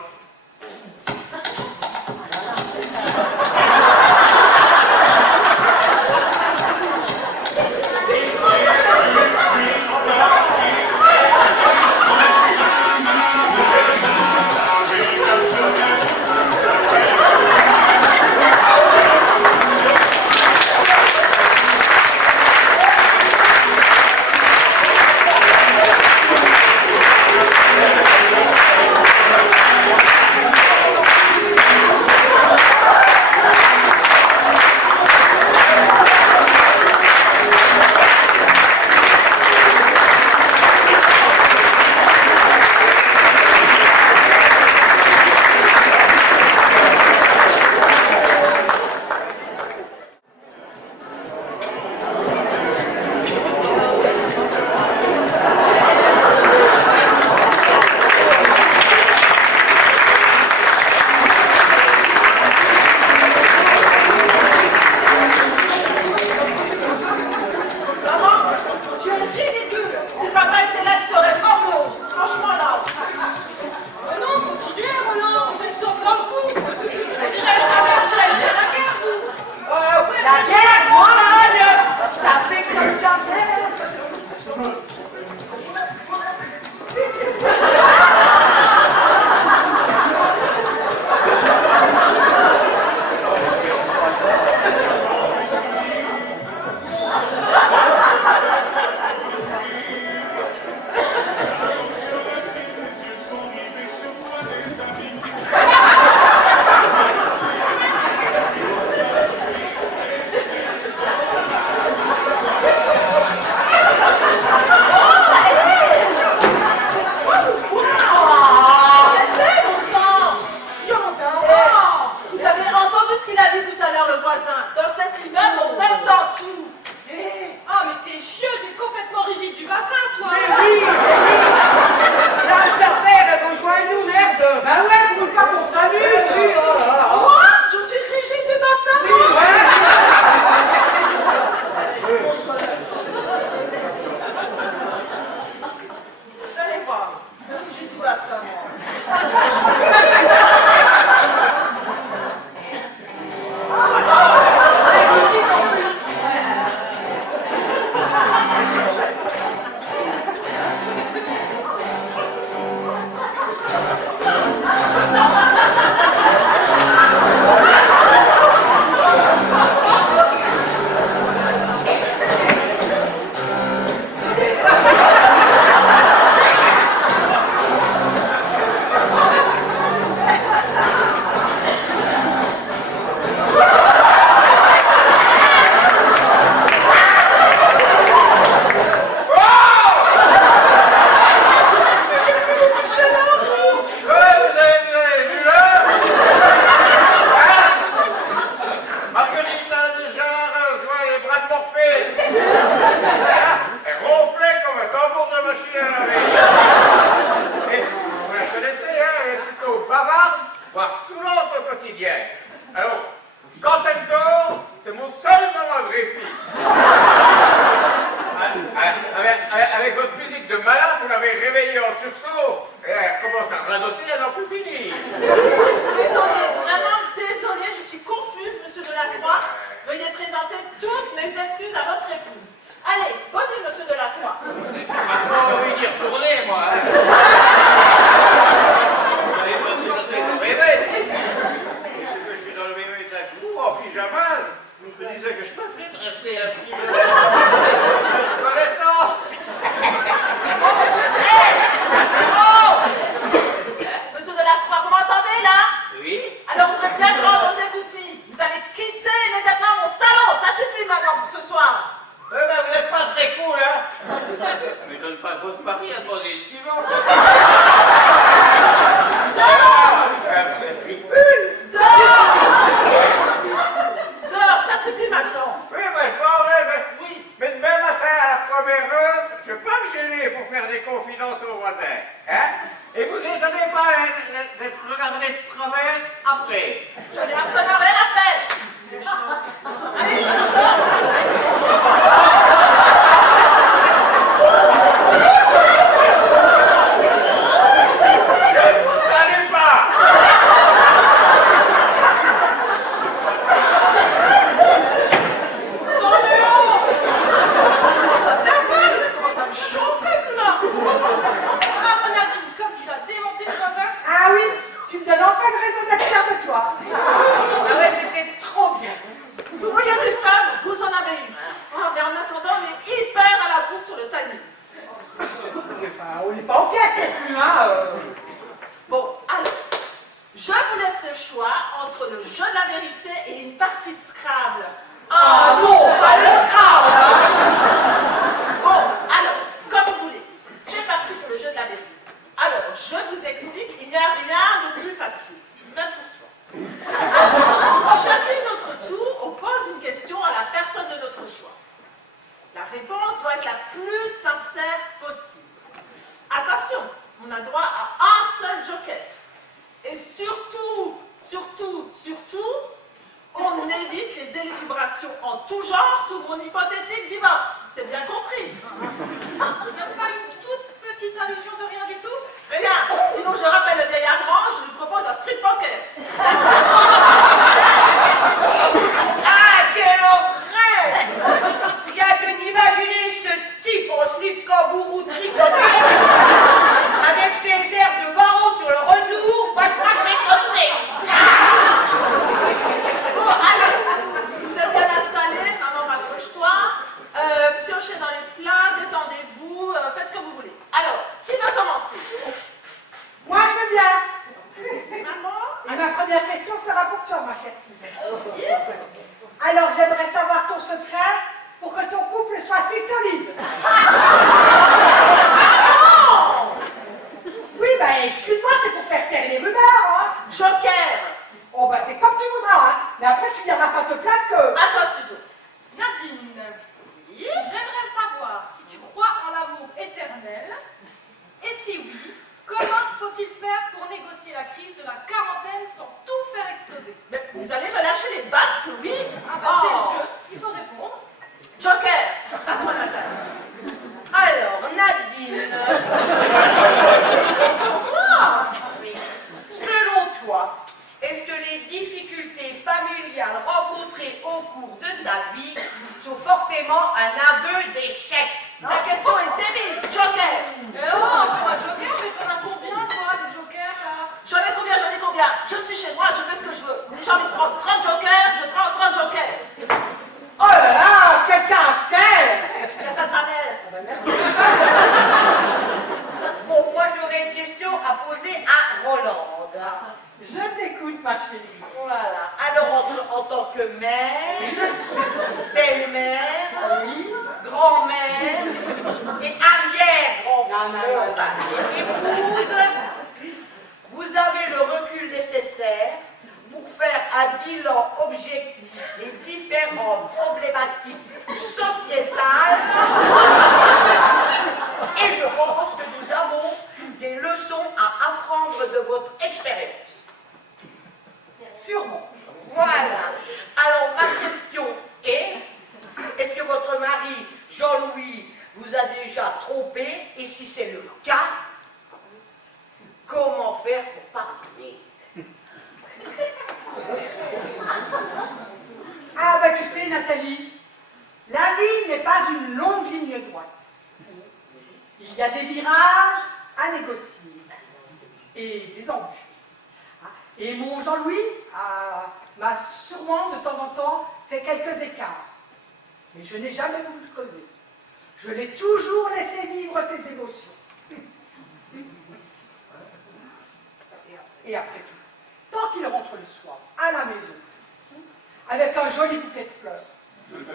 entre le jeu de la vérité et une partie de Scrabble. Ah non, pas le Scrabble. Bon, alors, comme vous voulez. C'est parti pour le jeu de la vérité. Alors, je vous explique, il n'y a rien de plus facile. Même pour toi. Chacun notre tour, on pose une question à la personne de notre choix. La réponse doit être la plus sincère possible. Attention, on a droit à un seul joker. Et surtout, on évite les élucubrations en tout genre sur mon hypothétique divorce. C'est bien compris. Même pas une toute petite allusion de rien du tout? Rien. Sinon, je rappelle le vieil Armand, je lui propose un strip poker. Ah, quelle horreur! Rien que d'imaginer ce type en slip kangourou tricoté, avec ses airs de baron sur le retour, moi je crois que je vais causer. Bon, allez, vous êtes bien installés, maman, rapproche-toi. Piochez dans les plats, détendez-vous, faites comme vous voulez. Alors, qui veut commencer? Moi, je veux bien. Maman? Et ma première question sera pour toi, ma chère fille. Alors, j'aimerais savoir ton secret pour que ton couple soit si solide. Oui, excuse-moi, c'est pour faire taire les rumeurs, hein. Joker. Oh, c'est comme tu voudras, hein. Mais après, tu viendras pas te plaindre que... À toi, Suzo. Nadine, j'aimerais savoir si tu crois en l'amour éternel, et si oui, comment faut-il faire pour négocier la crise de la quarantaine sans tout faire exploser? Mais vous allez me lâcher les basques, oui? Ah c'est le jeu, il faut répondre. Joker. À toi, Nathalie. Alors, Nadine, oui. Selon toi, est-ce que les difficultés familiales rencontrées au cours de sa vie sont forcément un aveu d'échec? La question est débile. Joker. Mais oh, toi, Joker, mais t'en as combien, toi, des jokers, là? J'en ai combien? Je suis chez moi, je fais ce que je veux. Si j'ai envie de prendre 30 jokers, je prends 30 jokers. Oh là là, quel caractère! J'ai ça de ma mère. Bon, moi j'aurais une question à poser à Rolande. Je t'écoute, ma chérie. Voilà. Alors, en tant que mère, belle-mère, grand-mère et arrière-grand-mère, épouse, vous avez le recul nécessaire pour faire un bilan objectif des différentes problématiques sociétales. Et je pense que nous avons des leçons à apprendre de votre expérience. Sûrement. Voilà. Alors, ma question est, est-ce que votre mari, Jean-Louis, vous a déjà trompé? Et si c'est le cas, comment faire pour pardonner? Ah, tu sais, Nathalie, la vie n'est pas une longue ligne droite. Il y a des virages à négocier et des embûches aussi. Et mon Jean-Louis m'a sûrement de temps en temps fait quelques écarts. Mais je n'ai jamais voulu creuser. Je l'ai toujours laissé vivre ses émotions. Et après tout, tant qu'il rentre le soir à la maison, avec un joli bouquet de fleurs,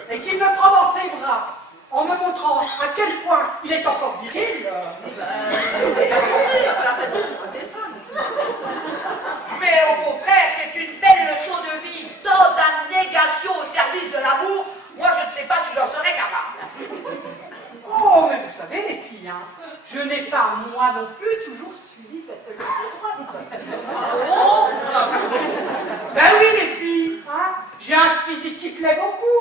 et qu'il me prend dans ses bras, en me montrant à quel point il est encore viril. Mais au contraire, c'est une belle leçon de vie, tant d'abnégation au service de l'amour. Moi, je ne sais pas si j'en serais capable. Oh, mais vous savez, les filles, hein, je n'ai pas, moi non plus, toujours suivi cette ligne droite. Oh ben oui, les filles, hein, j'ai un physique qui plaît beaucoup.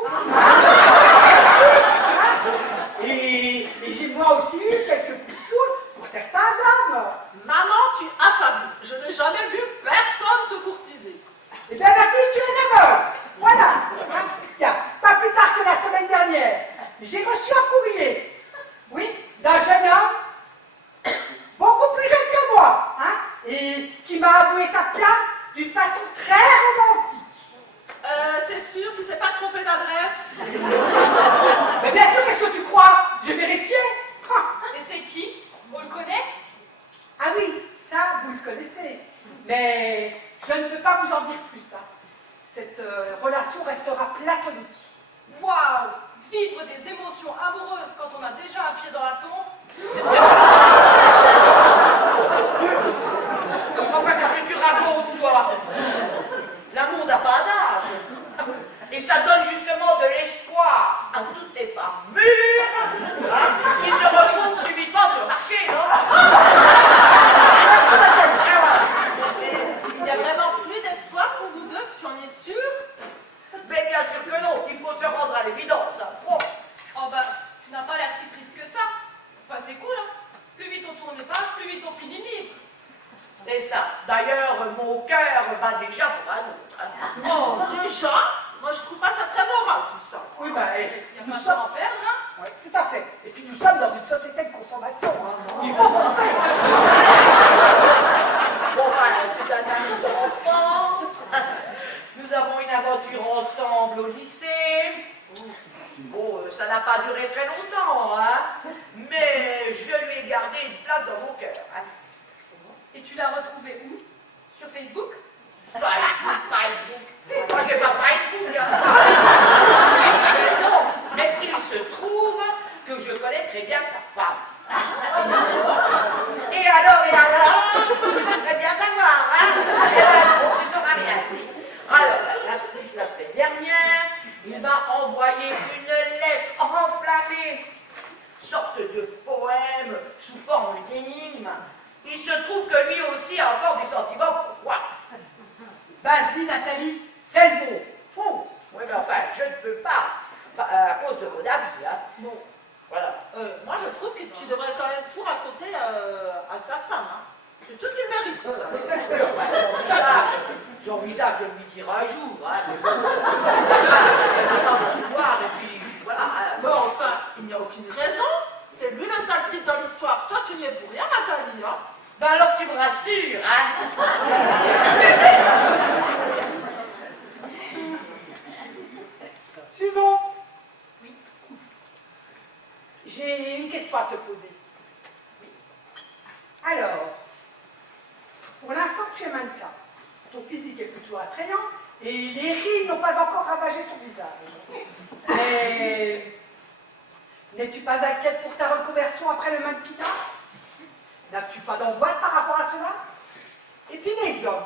Et j'ai moi aussi quelques coups de foudre pour certains hommes. Maman, tu affables. Je n'ai jamais vu personne te courtiser. Eh bien, ma fille, tu es aveugle. Voilà. Hein. Tiens, pas plus tard que la semaine dernière, j'ai reçu un courrier, oui, d'un jeune homme, beaucoup plus jeune que moi, hein, et qui m'a avoué sa flamme d'une façon très romantique. T'es sûr qu'il s'est pas trompé d'adresse? Mais bien sûr, qu'est-ce que tu crois? J'ai vérifié. Et c'est qui? On le connaît? Ah oui, ça, vous le connaissez. Mais je ne peux pas vous en dire plus, ça. Cette relation restera platonique. Waouh! Vivre des émotions amoureuses quand on a déjà un pied dans la tombe, Enfin, qu'est-ce que tu racontes, toi? L'amour n'a pas d'âge. Et ça donne justement de l'espoir à toutes les femmes mûres qui se retrouvent subitement sur le marché, non? Il n'y a vraiment plus d'espoir pour vous deux, tu en es sûr? Mais bien sûr que non, il faut se rendre à l'évidence. Bon. oh bah, tu n'as pas l'air si triste que ça. Enfin, c'est cool, hein. Plus vite on tourne les pages, plus vite on finit le livre. C'est ça. D'ailleurs, mon cœur bat déjà pour un autre. Oh, déjà? Moi, je trouve pas ça très moral, tout ça. Oui, bah, Il n'y a nous pas de sommes... temps à perdre, hein. Oui, tout à fait. Et puis nous sommes dans une société de consommation. Hein. Il faut penser. Bon, voilà, c'est un ami d'enfance. Nous avons une aventure ensemble au lycée. Bon, ça n'a pas duré très longtemps, hein. Mais je lui ai gardé une place dans mon cœur. Hein. Et tu l'as retrouvé où? Sur Facebook? Facebook. Moi, j'ai pas Facebook. Hein. Non, mais il se trouve que je connais très bien sa femme. Et alors, très bien savoir, hein. Et voilà, bon, il n'aura rien dit. Alors, la semaine dernière, il m'a envoyé une lettre enflammée, sorte de poème sous forme d'énigme. Il se trouve que lui aussi a encore des sentiments pour toi. Vas-y, Nathalie, fais le mot. Fonce. Oui, mais enfin, je ne peux pas, à cause de mon avis, hein. Bon. Voilà. Moi, je trouve que tu devrais quand même tout raconter à sa femme. Hein. C'est tout ce qu'il mérite, tout ça. J'envisage de lui dire un jour, hein. J'attends de voir, et puis voilà. Hein. Bon, enfin, il n'y a aucune raison. C'est lui le sale type dans l'histoire. Toi, tu n'y es pour rien, Nathalie. Hein. Ben alors tu me rassures, hein. Susan. Oui. J'ai une question à te poser. Oui. Alors, pour l'instant, tu es mannequin. Ton physique est plutôt attrayant et les rides n'ont pas encore ravagé ton visage. Mais n'es-tu pas inquiète pour ta reconversion après le mannequinat? N'as-tu pas d'angoisse par rapport à cela? Et puis les hommes,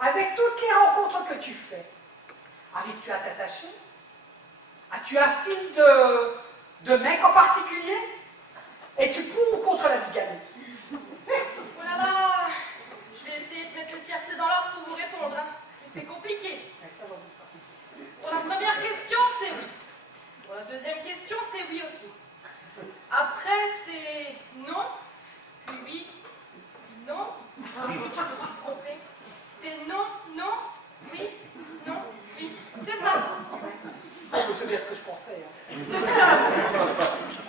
avec toutes les rencontres que tu fais, arrives-tu à t'attacher? As-tu un style de mec en particulier? Es-tu pour ou contre la bigamie? Oh là là, je vais essayer de mettre le tiercé dans l'ordre pour vous répondre, hein. Mais c'est compliqué. Pour la première question, c'est oui. Pour la deuxième question, c'est oui aussi. Après, c'est non, puis oui, puis non. Je me suis trompée. C'est non, non, oui, non, oui. C'est ça. C'est bien ce que je pensais. Hein. C'est clair.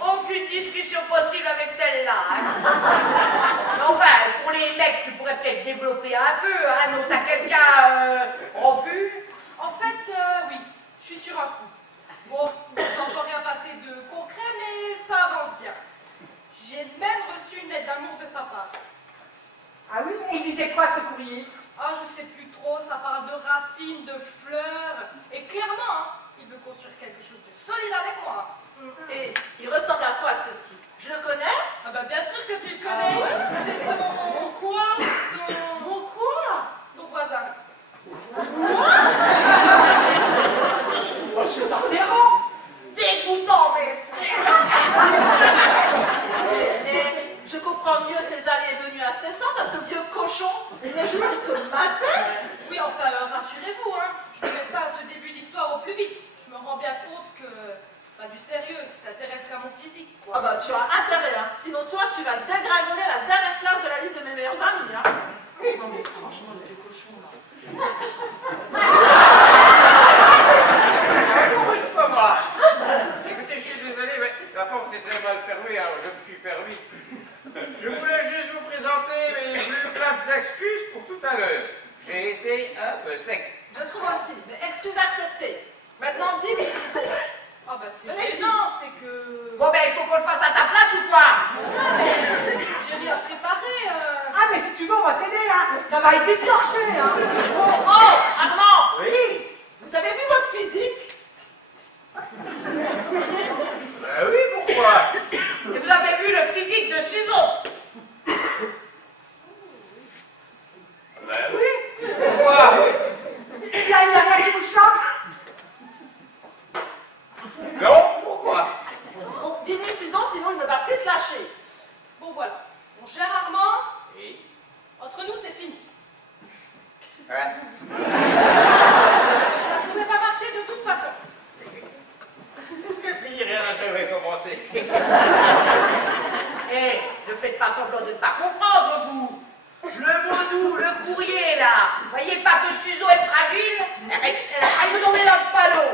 Aucune discussion possible avec celle-là. Hein. Enfin, pour les mecs, tu pourrais peut-être développer un peu. Hein. Non, t'as quelqu'un en vue? En fait, oui, je suis sur un coup. Bon, il ne s'est encore rien passé de concret, mais ça avance bien. J'ai même reçu une lettre d'amour de sa part. Ah oui? Et il disait quoi ce courrier? Ah, je sais plus trop, ça parle de racines, de fleurs. Et clairement, hein, il veut construire quelque chose de solide avec moi. Et il ressemble à quoi, ce type? Je le connais? Ah bah bien sûr que tu le connais. Mon quoi? Mon quoi? Ton voisin. Oh, je t'interromps. Dégoûtant, mais... Et je comprends mieux ses allées et venues incessantes à ce vieux cochon. Il vient juste de te mater. Oui, enfin, rassurez-vous, hein, je vais mettre fin à ce début d'histoire au plus vite. Je me rends bien compte que pas du sérieux, qui s'intéresse qu'à mon physique, quoi. Ah bah tu as intérêt, hein. Sinon toi tu vas dégringoler la dernière place de la liste de mes meilleurs amis, hein. Non mais franchement, le vieux cochon, là. Pour une fois, moi. Écoutez, je suis désolé, mais la porte était mal fermée, alors je me suis permis. Je voulais juste vous présenter mes plus plates excuses pour tout à l'heure. J'ai été un peu sec. Je trouve aussi, mais excuse acceptée. Maintenant dis-moi si c'est... Ah bah c'est gênant, c'est que... Bon, ben, il faut qu'on le fasse à ta place ou quoi? J'ai rien préparé. Ah, mais si tu veux, on va t'aider, hein. Ça va être vite torché, hein. Oh, Armand! Oui. Vous avez vu votre physique? Ben oui, pourquoi? Et vous avez vu le physique de Suzo? Ben oui, pourquoi? Il y a une rien qui vous choque? Non, pourquoi? Bon, dîner 6 ans, sinon il ne va plus te lâcher. Bon voilà, mon cher Armand, Oui. entre nous c'est fini. Hein? Ça ne pouvait pas marcher de toute façon. Est-ce que fini, rien n'a jamais commencé? Eh, ne faites pas semblant de ne pas comprendre, vous. Le mot doux, le courrier, là. Voyez pas que Suzo est fragile? Elle a failli me tomber dans le panneau.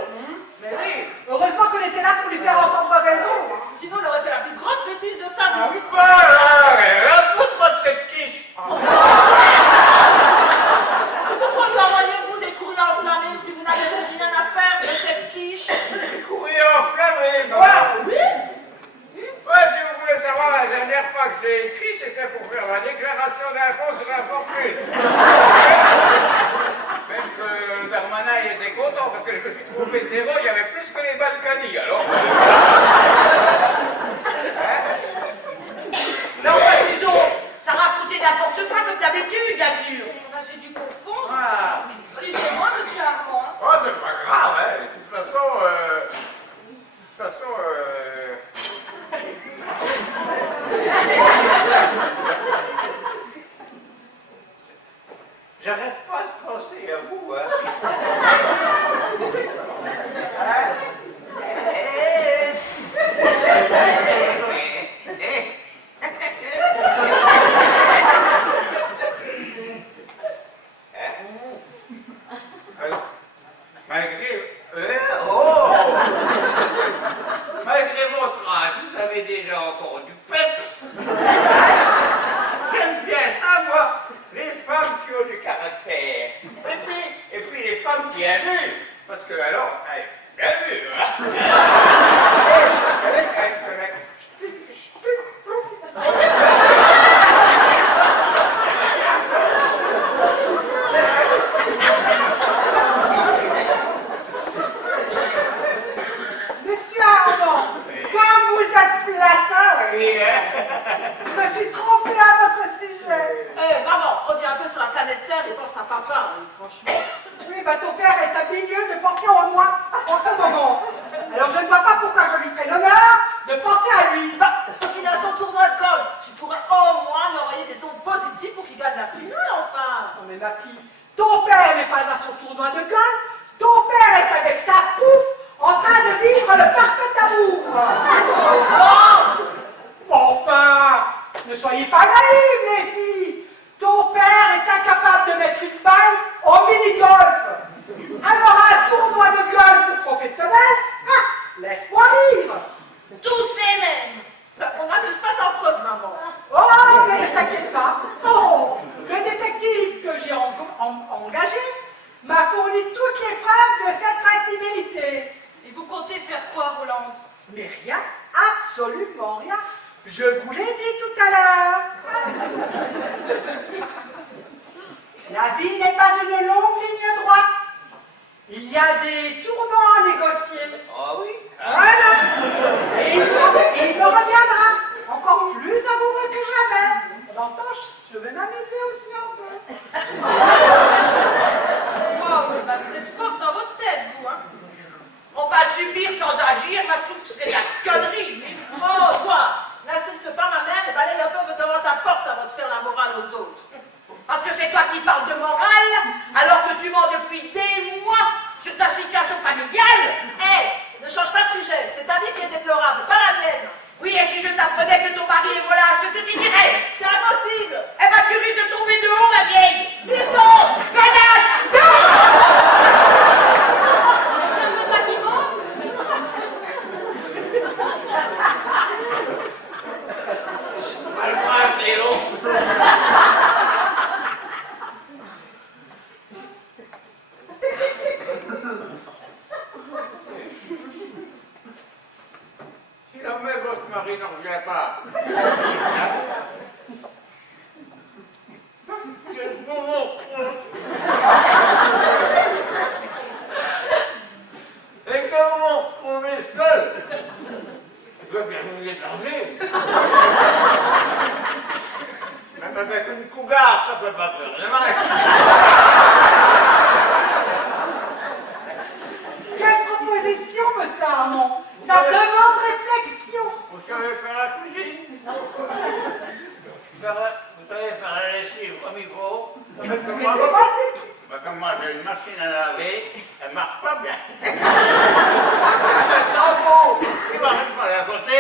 Mais oui. Heureusement qu'on était là pour lui faire entendre raison. Sinon, il aurait fait la plus grosse bêtise de sa vie. Ah oui. Voilà, foutre-moi de cette quiche. Pourquoi lui envoyez-vous des courriers enflammés si vous n'avez rien à faire de cette quiche? Des courriers enflammés, bon. Oui? Ouais, si vous voulez savoir, la dernière fois que j'ai écrit, c'était pour faire ma déclaration d'impôt sur la fortune. Même que Darmanin il était content parce que je me suis trompé de zéro, il y avait plus que les Balkany, alors. Mais enfin, Suzo, t'as raconté n'importe quoi comme d'habitude, bien sûr. Ben, j'ai dû confondre. Ah. Excusez-moi, monsieur Armand. Oh, c'est pas grave, hein. De toute façon, j'arrête pas de penser à vous, hein. Alors, malgré votre âge, vous avez déjà encore du peps. J'aime bien ça, moi, les femmes qui ont du caractère. Et puis les femmes qui aiment vu. Parce que alors, bien vu, hein. Monsieur Armand, comme vous êtes flatteur, Oui, hein. je me suis trompée à votre sujet. Eh, maman, reviens un peu sur la planète Terre et pense à papa, hein, franchement. Oui, bah ton père est à milieu de penser en moi en ce moment. Alors je ne vois pas pourquoi je lui ferai l'honneur de penser à lui. Bah, il a son tournoi de golf. Tu pourrais au moins lui envoyer des ondes positives pour qu'il gagne la finale, enfin. Non mais ma fille, ton père n'est pas à son tournoi de golf, ton père est avec sa pouffe en train de vivre le parfait amour. Enfin, ne soyez pas naïves les filles. Ton père est incapable de mettre une balle au mini-golf. Alors un tournoi de golf professionnel, laisse-moi vivre. Tous les mêmes. Bah, on a de l'espace en preuve, maman. Oh, mais ne t'inquiète pas. Oh, le détective que j'ai engagé m'a fourni toutes les preuves de cette infidélité. Et vous comptez faire quoi, Rolande? Mais rien, absolument rien. Je vous l'ai dit tout à l'heure. La vie n'est pas une longue ligne droite. Il y a des tournants à négocier. Ah oui. Voilà. Et il me reviendra encore plus amoureux que jamais. Pendant ce temps, je vais m'amuser aussi un peu. Wow, bah, vous êtes forte dans votre tête, vous, hein? On va subir sans agir, moi je trouve que c'est de la connerie. Oh, toi, n'insulte pas ma mère et balaye un peu devant ta porte avant de faire la morale aux autres. Parce que c'est toi qui parles de morale, alors que tu mens depuis des mois sur ta situation familiale. Hé, ne change pas de sujet. C'est ta vie qui est déplorable, pas la mienne. Oui, et si je t'apprenais que ton mari est volage, qu'est-ce que tu dirais? C'est impossible. Eh ben, tu risques de tomber de haut, ma vieille. Mytho. Connasse! Alphonse, Léo. Si jamais votre mari n'en revient pas, Quelle proposition, monsieur Armand? Ça demande réflexion. Vous savez faire la cuisine? Vous savez faire la lessive comme il faut? Comme moi, j'ai une machine à laver, elle marche pas bien. Bravo! Il marche pas à côté.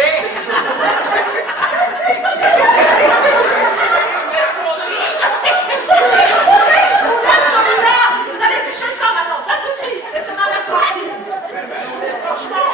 Vous allez ficher le camp maintenant, ça suffit. Laissez-moi la tranquille. Franchement.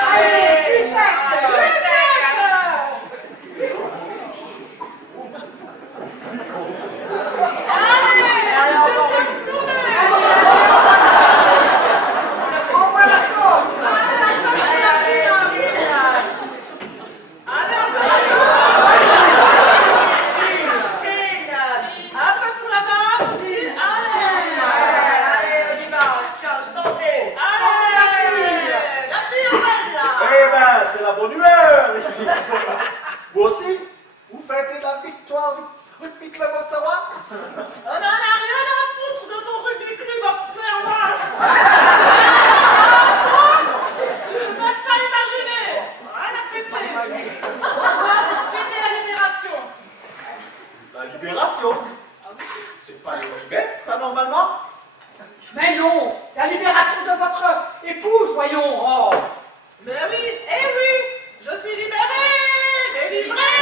Allez, bonne humeur ici. Vous aussi, vous fêtez la victoire du rugby club Ossawa? On en a rien à foutre de ton rugby club, observe-moi. Tu ne peux pas imaginer. Rien à péter. Fêtez la libération. La libération? C'est pas le libère, ça, normalement? Mais non, la libération de votre épouse, voyons. Oh. Mais oui, eh oui, je suis libérée, délivrée.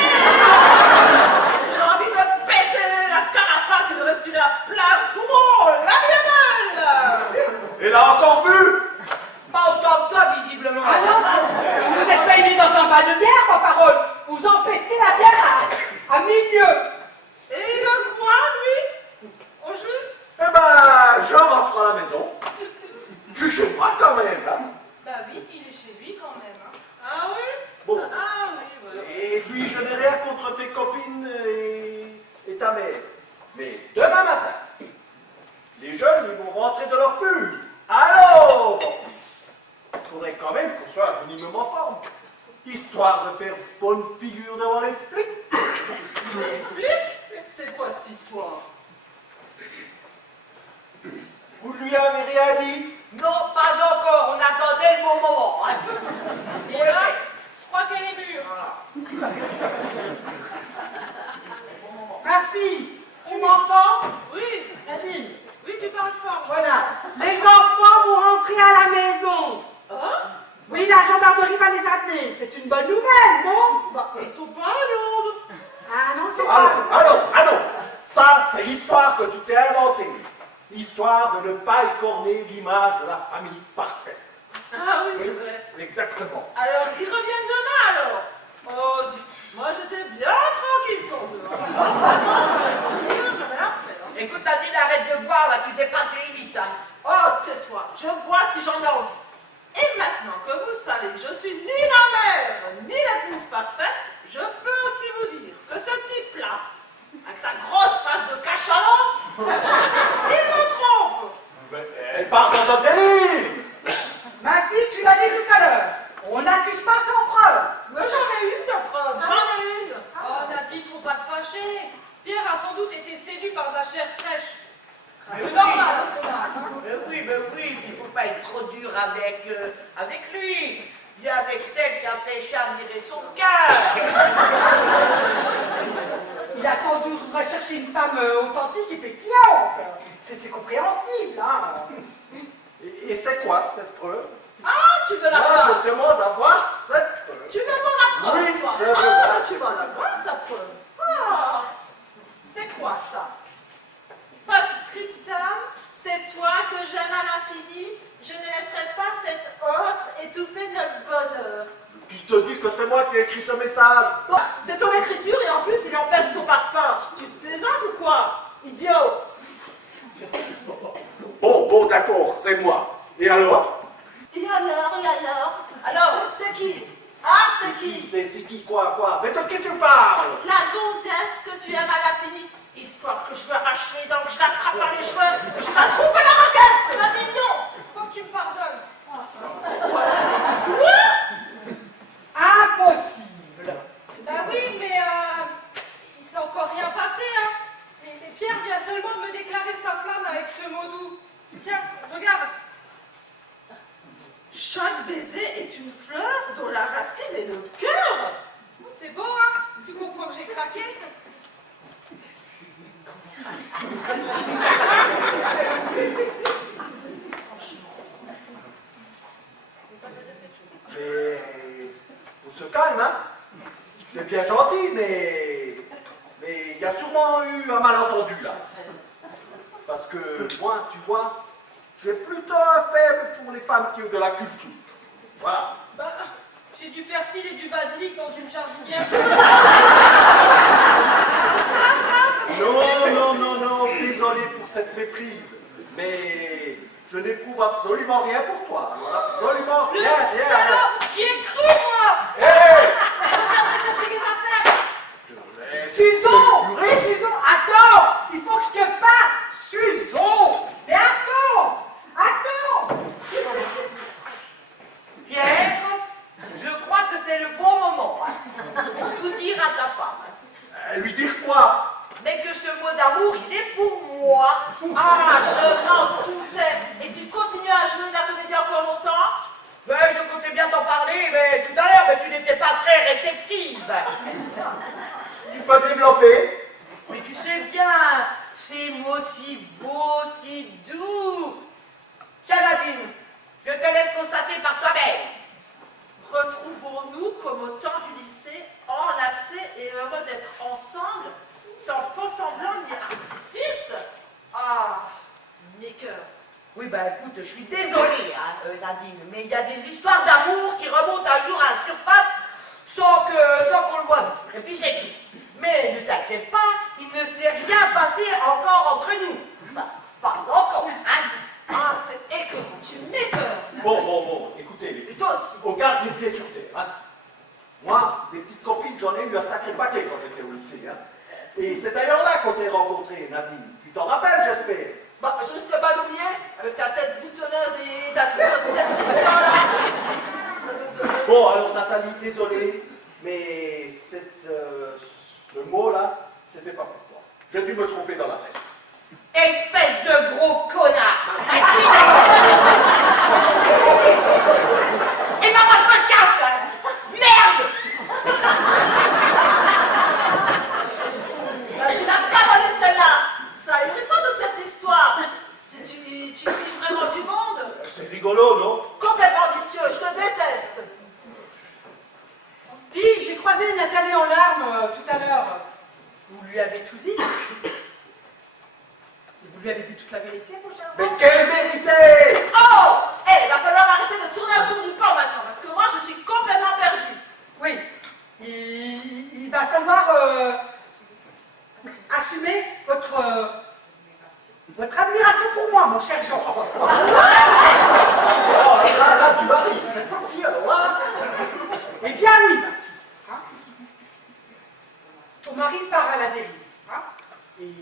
J'ai envie de péter la carapace et de respirer à plein poumon, la Lionel. Et là, encore bu? Pas autant que toi, visiblement. Ah non, vous êtes payé dans un bal de bière, ma parole. Vous empestez la bière à milieu. Et il veut quoi, lui? Au juste? Eh ben, je rentre à la maison. Je suis chez moi quand même, hein. Bah oui, il est chez lui quand même. Hein. Ah oui? Bon. Ah oui, voilà. Et puis, je n'ai rien contre tes copines et ta mère. Mais demain matin, les jeunes, ils vont rentrer de leur pub. Alors, il faudrait quand même qu'on soit un minimum en forme, histoire de faire bonne figure devant les flics. Les flics? C'est quoi cette histoire? Vous lui avez rien dit? Non, pas encore. On attendait le bon moment. Hein. Et là, je crois qu'elle est mûre. Ma fille, tu m'entends? Oui, Nadine, oui, tu parles fort. voilà. Les enfants vont rentrer à la maison. Hein? Oui, la gendarmerie va les amener. C'est une bonne nouvelle, non? Bah, ils sont pas à Londres. Ah non, c'est pas... Allons. Ça, c'est l'histoire que tu t'es inventée. L'histoire de ne pas écorner l'image de la famille parfaite. Ah oui, c'est vrai. Exactement. Alors qu'ils reviennent demain alors. Oh zut, moi j'étais bien tranquille sans eux. J'avais la peine, hein. Écoute, Nadine, arrête de boire, là, tu dépasses les limites. Hein. Oh, tais-toi, je bois si j'en ai envie. Et maintenant que vous savez que je suis ni la mère, ni l'épouse parfaite, je peux aussi vous dire que ce type-là, avec sa grosse face de cachalot, il me trompe. Mais elle part dans un délire. Ma fille, tu l'as dit tout à l'heure. On n'accuse pas sans preuve. Mais j'en ai une de preuve, j'en ai une. Oh, Nadine, faut pas te fâcher. Pierre a sans doute été séduit par de la chair fraîche. C'est normal, à son âge. Mais oui, il ne faut pas être trop dur avec lui. Viens avec celle qui a fait chavirer son cœur. Il a sans doute recherché une femme authentique et pétillante. C'est compréhensible, hein. Et c'est quoi cette preuve? Ah, tu veux la Moi, voir? je demande à voir cette preuve. Tu veux voir la preuve, Oui, toi? je veux Ah, voir. tu vas la voir, ta preuve. Ah, c'est quoi ça? Post-scriptum, c'est toi que j'aime à l'infini. Je ne laisserai pas cet autre étouffer notre bonheur. Qui te dit que c'est moi qui ai écrit ce message? Bon, c'est ton écriture et en plus il empêche ton parfum. Tu te plaisantes ou quoi? Idiot! Bon, d'accord, c'est moi. Et alors? Et alors? Alors, c'est qui? Ah, c'est qui? C'est qui, quoi? Mais de qui tu parles? La gonzesse que tu aimes à l'infini. Histoire que je me arrache les dents, que je l'attrape par les cheveux, que je fasse bouffer la moquette! Nadine, non! Faut que tu me pardonnes. Quoi, c'est toi? Impossible. Bah oui, mais il s'est encore rien passé, hein. Et Pierre vient seulement de me déclarer sa flamme avec ce mot doux. Tiens, regarde. Chaque baiser est une fleur dont la racine est le cœur. C'est beau, hein? Tu comprends que j'ai craqué? Mais on se calme, hein? C'est bien gentil, mais il y a sûrement eu un malentendu là. Parce que moi, tu vois, j'ai plutôt un faible pour les femmes qui ont de la culture. Voilà. Bah, j'ai du persil et du basilic dans une jardinière. Non, désolé pour cette méprise. Mais je n'éprouve absolument rien pour toi. Absolument Le rien. salaud! J'y ai cru, moi! Hé! Je viendrai chercher mes affaires! Susan, attends. Il faut que je te parle. Susan. Mais attends. Pierre, je crois que c'est le bon moment pour tout dire à ta femme. Lui dire quoi? Mais que ce mot d'amour, il est pour moi. Ah, je m'en doutais. Et tu continues à jouer la comédie encore longtemps? Mais je comptais bien t'en parler, mais tout à l'heure, mais tu n'étais pas très réceptive. Tu peux développer? Mais tu sais bien, ces mots si beaux, si doux. Tiens, Nadine, je te laisse constater par toi-même. Retrouvons-nous comme au temps du lycée, enlacés et heureux d'être ensemble, sans faux semblant ni artifice? Ah, mes cœurs. Oui, ben écoute, je suis désolée, hein, Nadine, mais il y a des histoires d'amour qui remontent un jour à la surface sans qu'on le voie venir. Et puis c'est tout. Mais ne t'inquiète pas, il ne s'est rien passé encore entre nous. Pas encore, hein. Ah, c'est écœurant, tu m'écœures. Bon, écoutez, les Et filles, toi aussi. on garde les pieds sur terre. Hein. Moi, des petites copines, j'en ai eu un sacré paquet quand j'étais au lycée. Hein. Et c'est d'ailleurs là qu'on s'est rencontrés, Nadine. Tu t'en rappelles, j'espère? Bah, je risque pas d'oublier, avec ta tête boutonneuse et ta tête petite là. Bon, alors Nathalie, désolé, mais ce mot-là, c'était pas pour toi. J'ai dû me tromper dans l'adresse. Espèce de gros connard. Et maman, je me casse, là. Merde. Tu n'as pas volé celle-là. Ça a sans doute cette histoire. Si tu fiches vraiment du monde. C'est rigolo, non? Complètement vicieux, je te déteste. Dis, j'ai croisé Nathalie en larmes tout à l'heure. Vous lui avez tout dit? Vous lui avez dit toute la vérité, mon cher? Mais quelle vérité! Oh! Il va falloir arrêter de tourner autour du pot maintenant, parce que moi, je suis complètement perdue. Oui, il va falloir assumer votre admiration pour moi, mon cher Jean. Oh, là, tu varies. Cette fois-ci, alors, hein? Eh bien oui, hein? Ton mari part à la dérive, hein? Et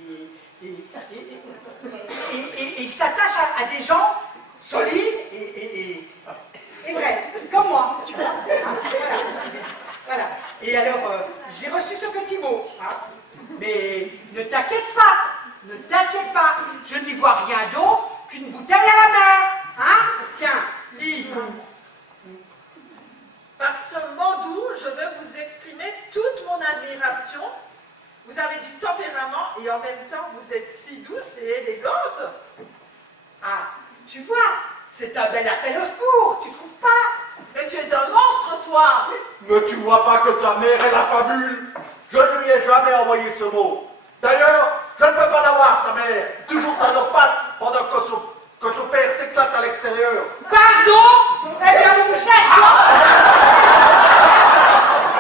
il s'attache à des gens solides et vrais, comme moi, tu vois. Voilà. Et alors, j'ai reçu ce petit mot, hein? Mais ne t'inquiète pas, je n'y vois rien d'autre qu'une bouteille à la mer, hein? Tiens, lis. Par ce mot doux, je veux vous exprimer toute mon admiration. Vous avez du tempérament et en même temps, vous êtes si douce et élégante. Ah, tu vois, c'est un bel appel au secours, tu trouves pas? Mais tu es un monstre, toi. Mais tu vois pas que ta mère est la fabule? Je ne lui ai jamais envoyé ce mot. D'ailleurs, je ne peux pas l'avoir, ta mère. Toujours dans nos pattes, pendant que ton père s'éclate à l'extérieur. Pardon? Eh bien, vous me cherchez!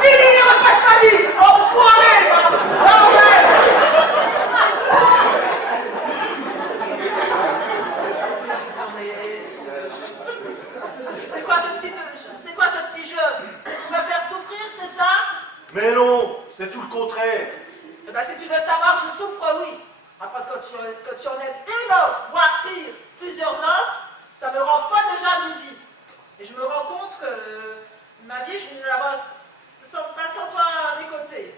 Fini les repas de famille! Enfoiré! C'est quoi ce petit jeu? C'est pour me faire souffrir, c'est ça? Mais non, c'est tout le contraire. Eh ben, si tu veux savoir, je souffre, oui. Après, quand tu en aimes une autre, voire pire, plusieurs autres, ça me rend folle de jalousie. Et je me rends compte que ma vie, je ne la vois pas sans toi à mes côtés.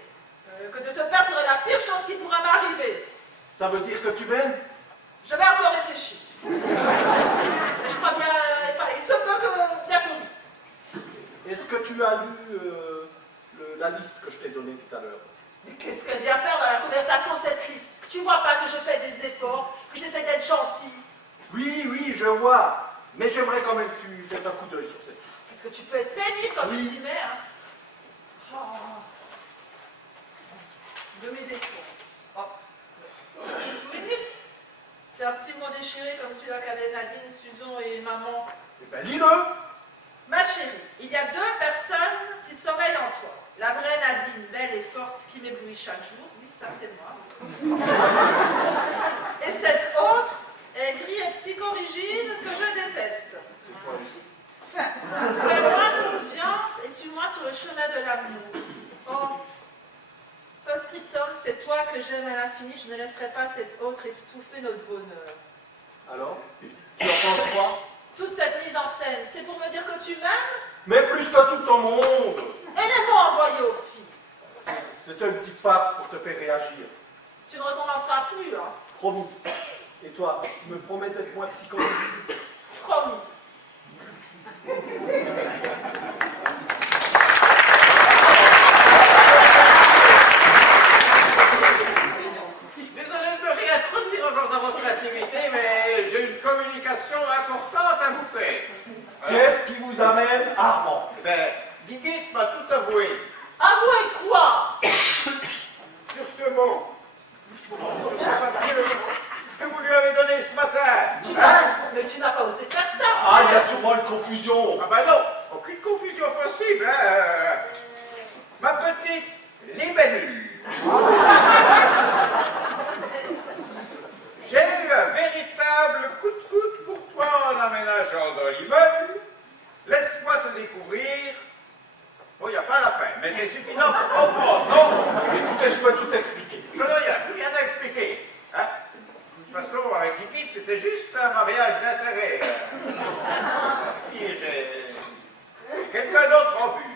Que de te perdre serait la pire chose qui pourrait m'arriver. Ça veut dire que tu m'aimes? Je vais encore réfléchir. Mais je crois bien, il se peut que bien que oui. Est-ce que tu as lu la liste que je t'ai donnée tout à l'heure? Mais qu'est-ce qu'elle vient faire dans la conversation, cette liste? Tu vois pas que je fais des efforts, que j'essaie d'être gentille? Oui, je vois. Mais j'aimerais quand même que tu jettes un coup d'œil sur cette liste. Est-ce que tu peux être pénible quand Oui. tu t'y mets, hein? Oh. De mes défauts. Oh. C'est une liste. C'est un petit mot déchiré comme celui-là qu'avaient Nadine, Susan et maman. Eh ben, lis-le. Ma chérie, il y a deux personnes qui sommeillent en toi. La vraie Nadine, belle et forte, qui m'éblouit chaque jour. Oui, ça c'est moi. Et cette autre, aigrie et psychorigide, que je déteste. Fais-moi confiance et suis-moi sur le chemin de l'amour. Oh, post-scriptum, c'est toi que j'aime à l'infini, je ne laisserai pas cette autre étouffer notre bonheur. Alors, tu en penses quoi? Toute cette mise en scène, c'est pour me dire que tu m'aimes? Mais plus que tout au monde. petite farce pour te faire réagir. Tu ne recommenceras plus, hein. Promis. Et toi, tu me promets d'être moins psychologique? Promis. Désolé de me réintroduire encore dans votre activité, mais j'ai une communication importante à vous faire. Qu'est-ce qui vous amène, Armand? Ben, Guiguette m'a tout avoué. Avouez quoi? Sur ce mot. Sur ce papier que vous lui avez donné ce matin. Mais tu n'as pas osé faire ça. Ah, il y a sûrement une confusion. Ah ben non, aucune confusion possible. Hein. Ma petite libellule. J'ai eu un véritable coup de foot pour toi en aménageant dans l'immeuble. Laisse-moi te découvrir. Bon, il n'y a pas la fin, mais c'est suffisant pour comprendre, non? Écoutez, je peux tout expliquer. Non, il n'y a rien à expliquer. Hein? De toute façon, avec Guiguette, c'était juste un mariage d'intérêt. Et j'ai quelqu'un d'autre en vue.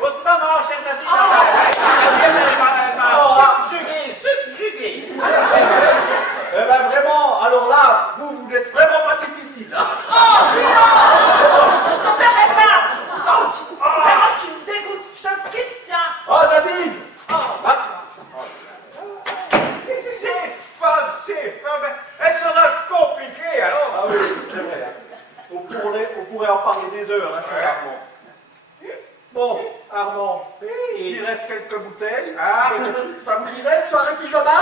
Votre maman, chère Nadine, elle m'a subjugué. Eh ben vraiment, alors là, vous n'êtes vraiment pas difficile. Hein? Oh, putain! Je t'en permets pas! Oh, vraiment, tu me dégoûtes. Je te quitte, tiens. Oh, Nadine! Ces femmes, elles sont compliquées, alors. Ah oui, c'est vrai. Hein. On pourrait en parler des heures, hein, cher Armand. Bon, Armand, il reste quelques bouteilles. Ah. Ça vous dirait une soirée pyjama?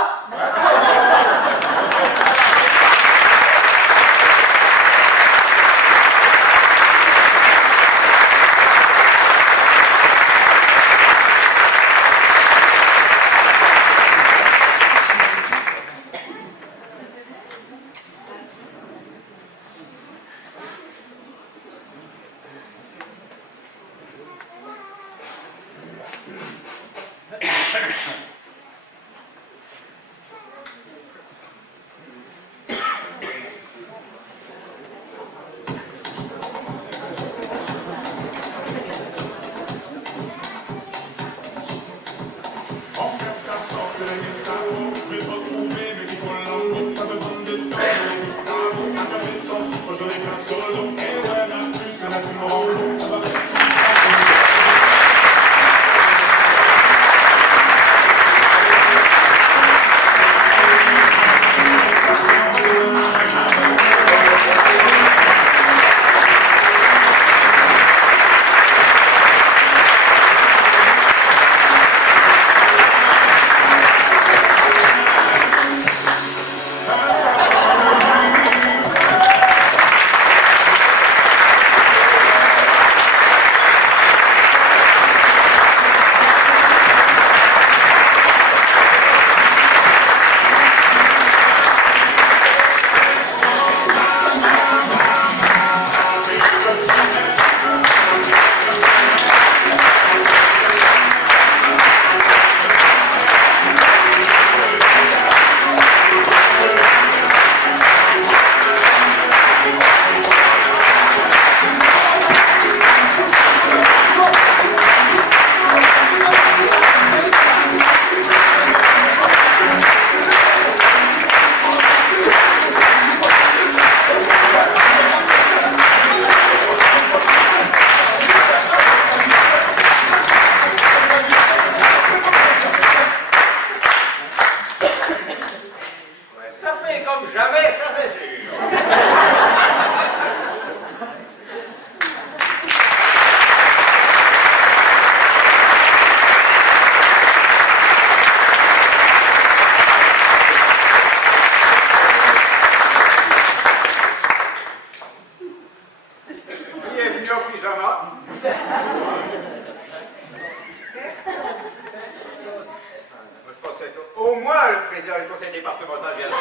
Au moins, le président du conseil départemental viendrait.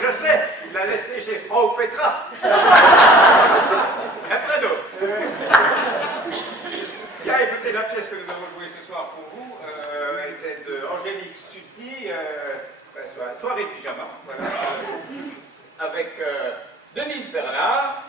Je sais, il l'a laissé chez Franck Petra. Après d'autres. Bien, écoutez, la pièce que nous avons jouée ce soir pour vous était de Angélique Sutti, soirée pyjama, voilà, avec Denise Bernard.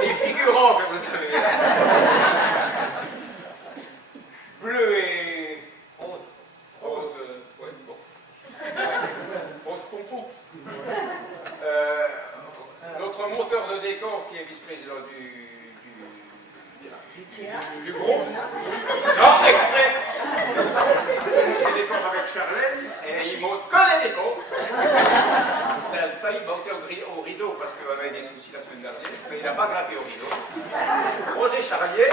Les figurants que vous avez là. Bleu et rose. Rose, ouais, bon. Rose pompon. Notre monteur de décor qui est vice-président du groupe. Non, exprès. Les décors avec Charlène et il monte que les décors. Il a failli manquer au rideau parce qu'on avait des soucis la semaine dernière, mais il n'a pas grimpé au rideau. Roger Charlier.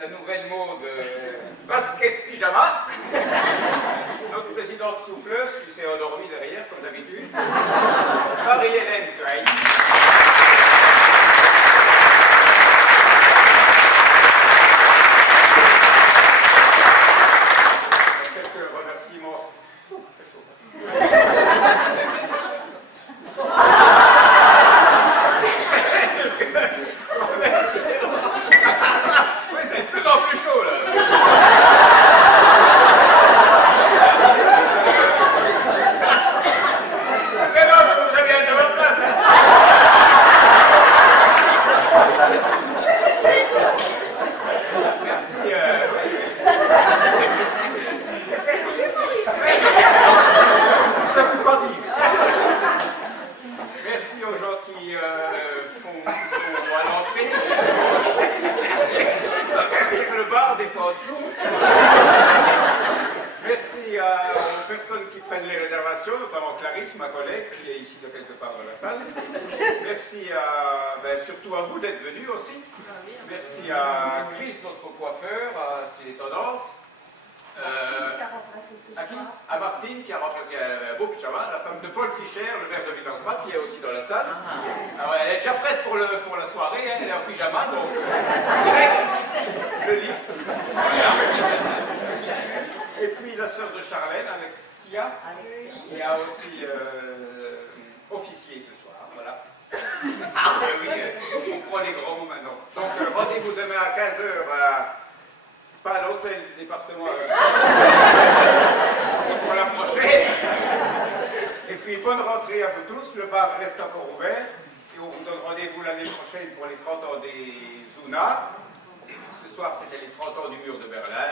La nouvelle mode basket pyjama. Notre présidente souffleuse qui s'est endormie derrière, comme d'habitude. Marie-Hélène Cueil. Quelques remerciements. C'est chaud. Oui, c'est de plus en plus chaud là. Mais non, je voudrais bien être à votre place. Merci. Ça vous pas dit. Merci aux gens qui sont à l'entrée. Le bar, des fois en dessous. Merci aux personnes qui prennent les réservations, notamment Clarisse, ma collègue, qui est ici de quelque part dans la salle. Merci surtout à vous d'être venus aussi. Merci à Chris, notre coiffeur, à Style et Tendance. À qui? À Martine, qui a remplacé un beau pyjama, la femme de Paul Fischer, le maire de Villersbach, qui est aussi dans la salle. Alors, elle est déjà prête pour la soirée, hein, elle est en pyjama, donc direct, je lis. Voilà. Et puis la sœur de Charlène, Alexia, qui a aussi officié ce soir. Voilà. Ah oui, on prend les grands mots maintenant. Donc rendez-vous demain à 15h pas à l'hôtel du département pour la prochaine. Et puis bonne rentrée à vous tous, le bar reste encore ouvert et on vous donne rendez-vous l'année prochaine pour les 30 ans des Zuna. Ce soir c'était les 30 ans du mur de Berlin.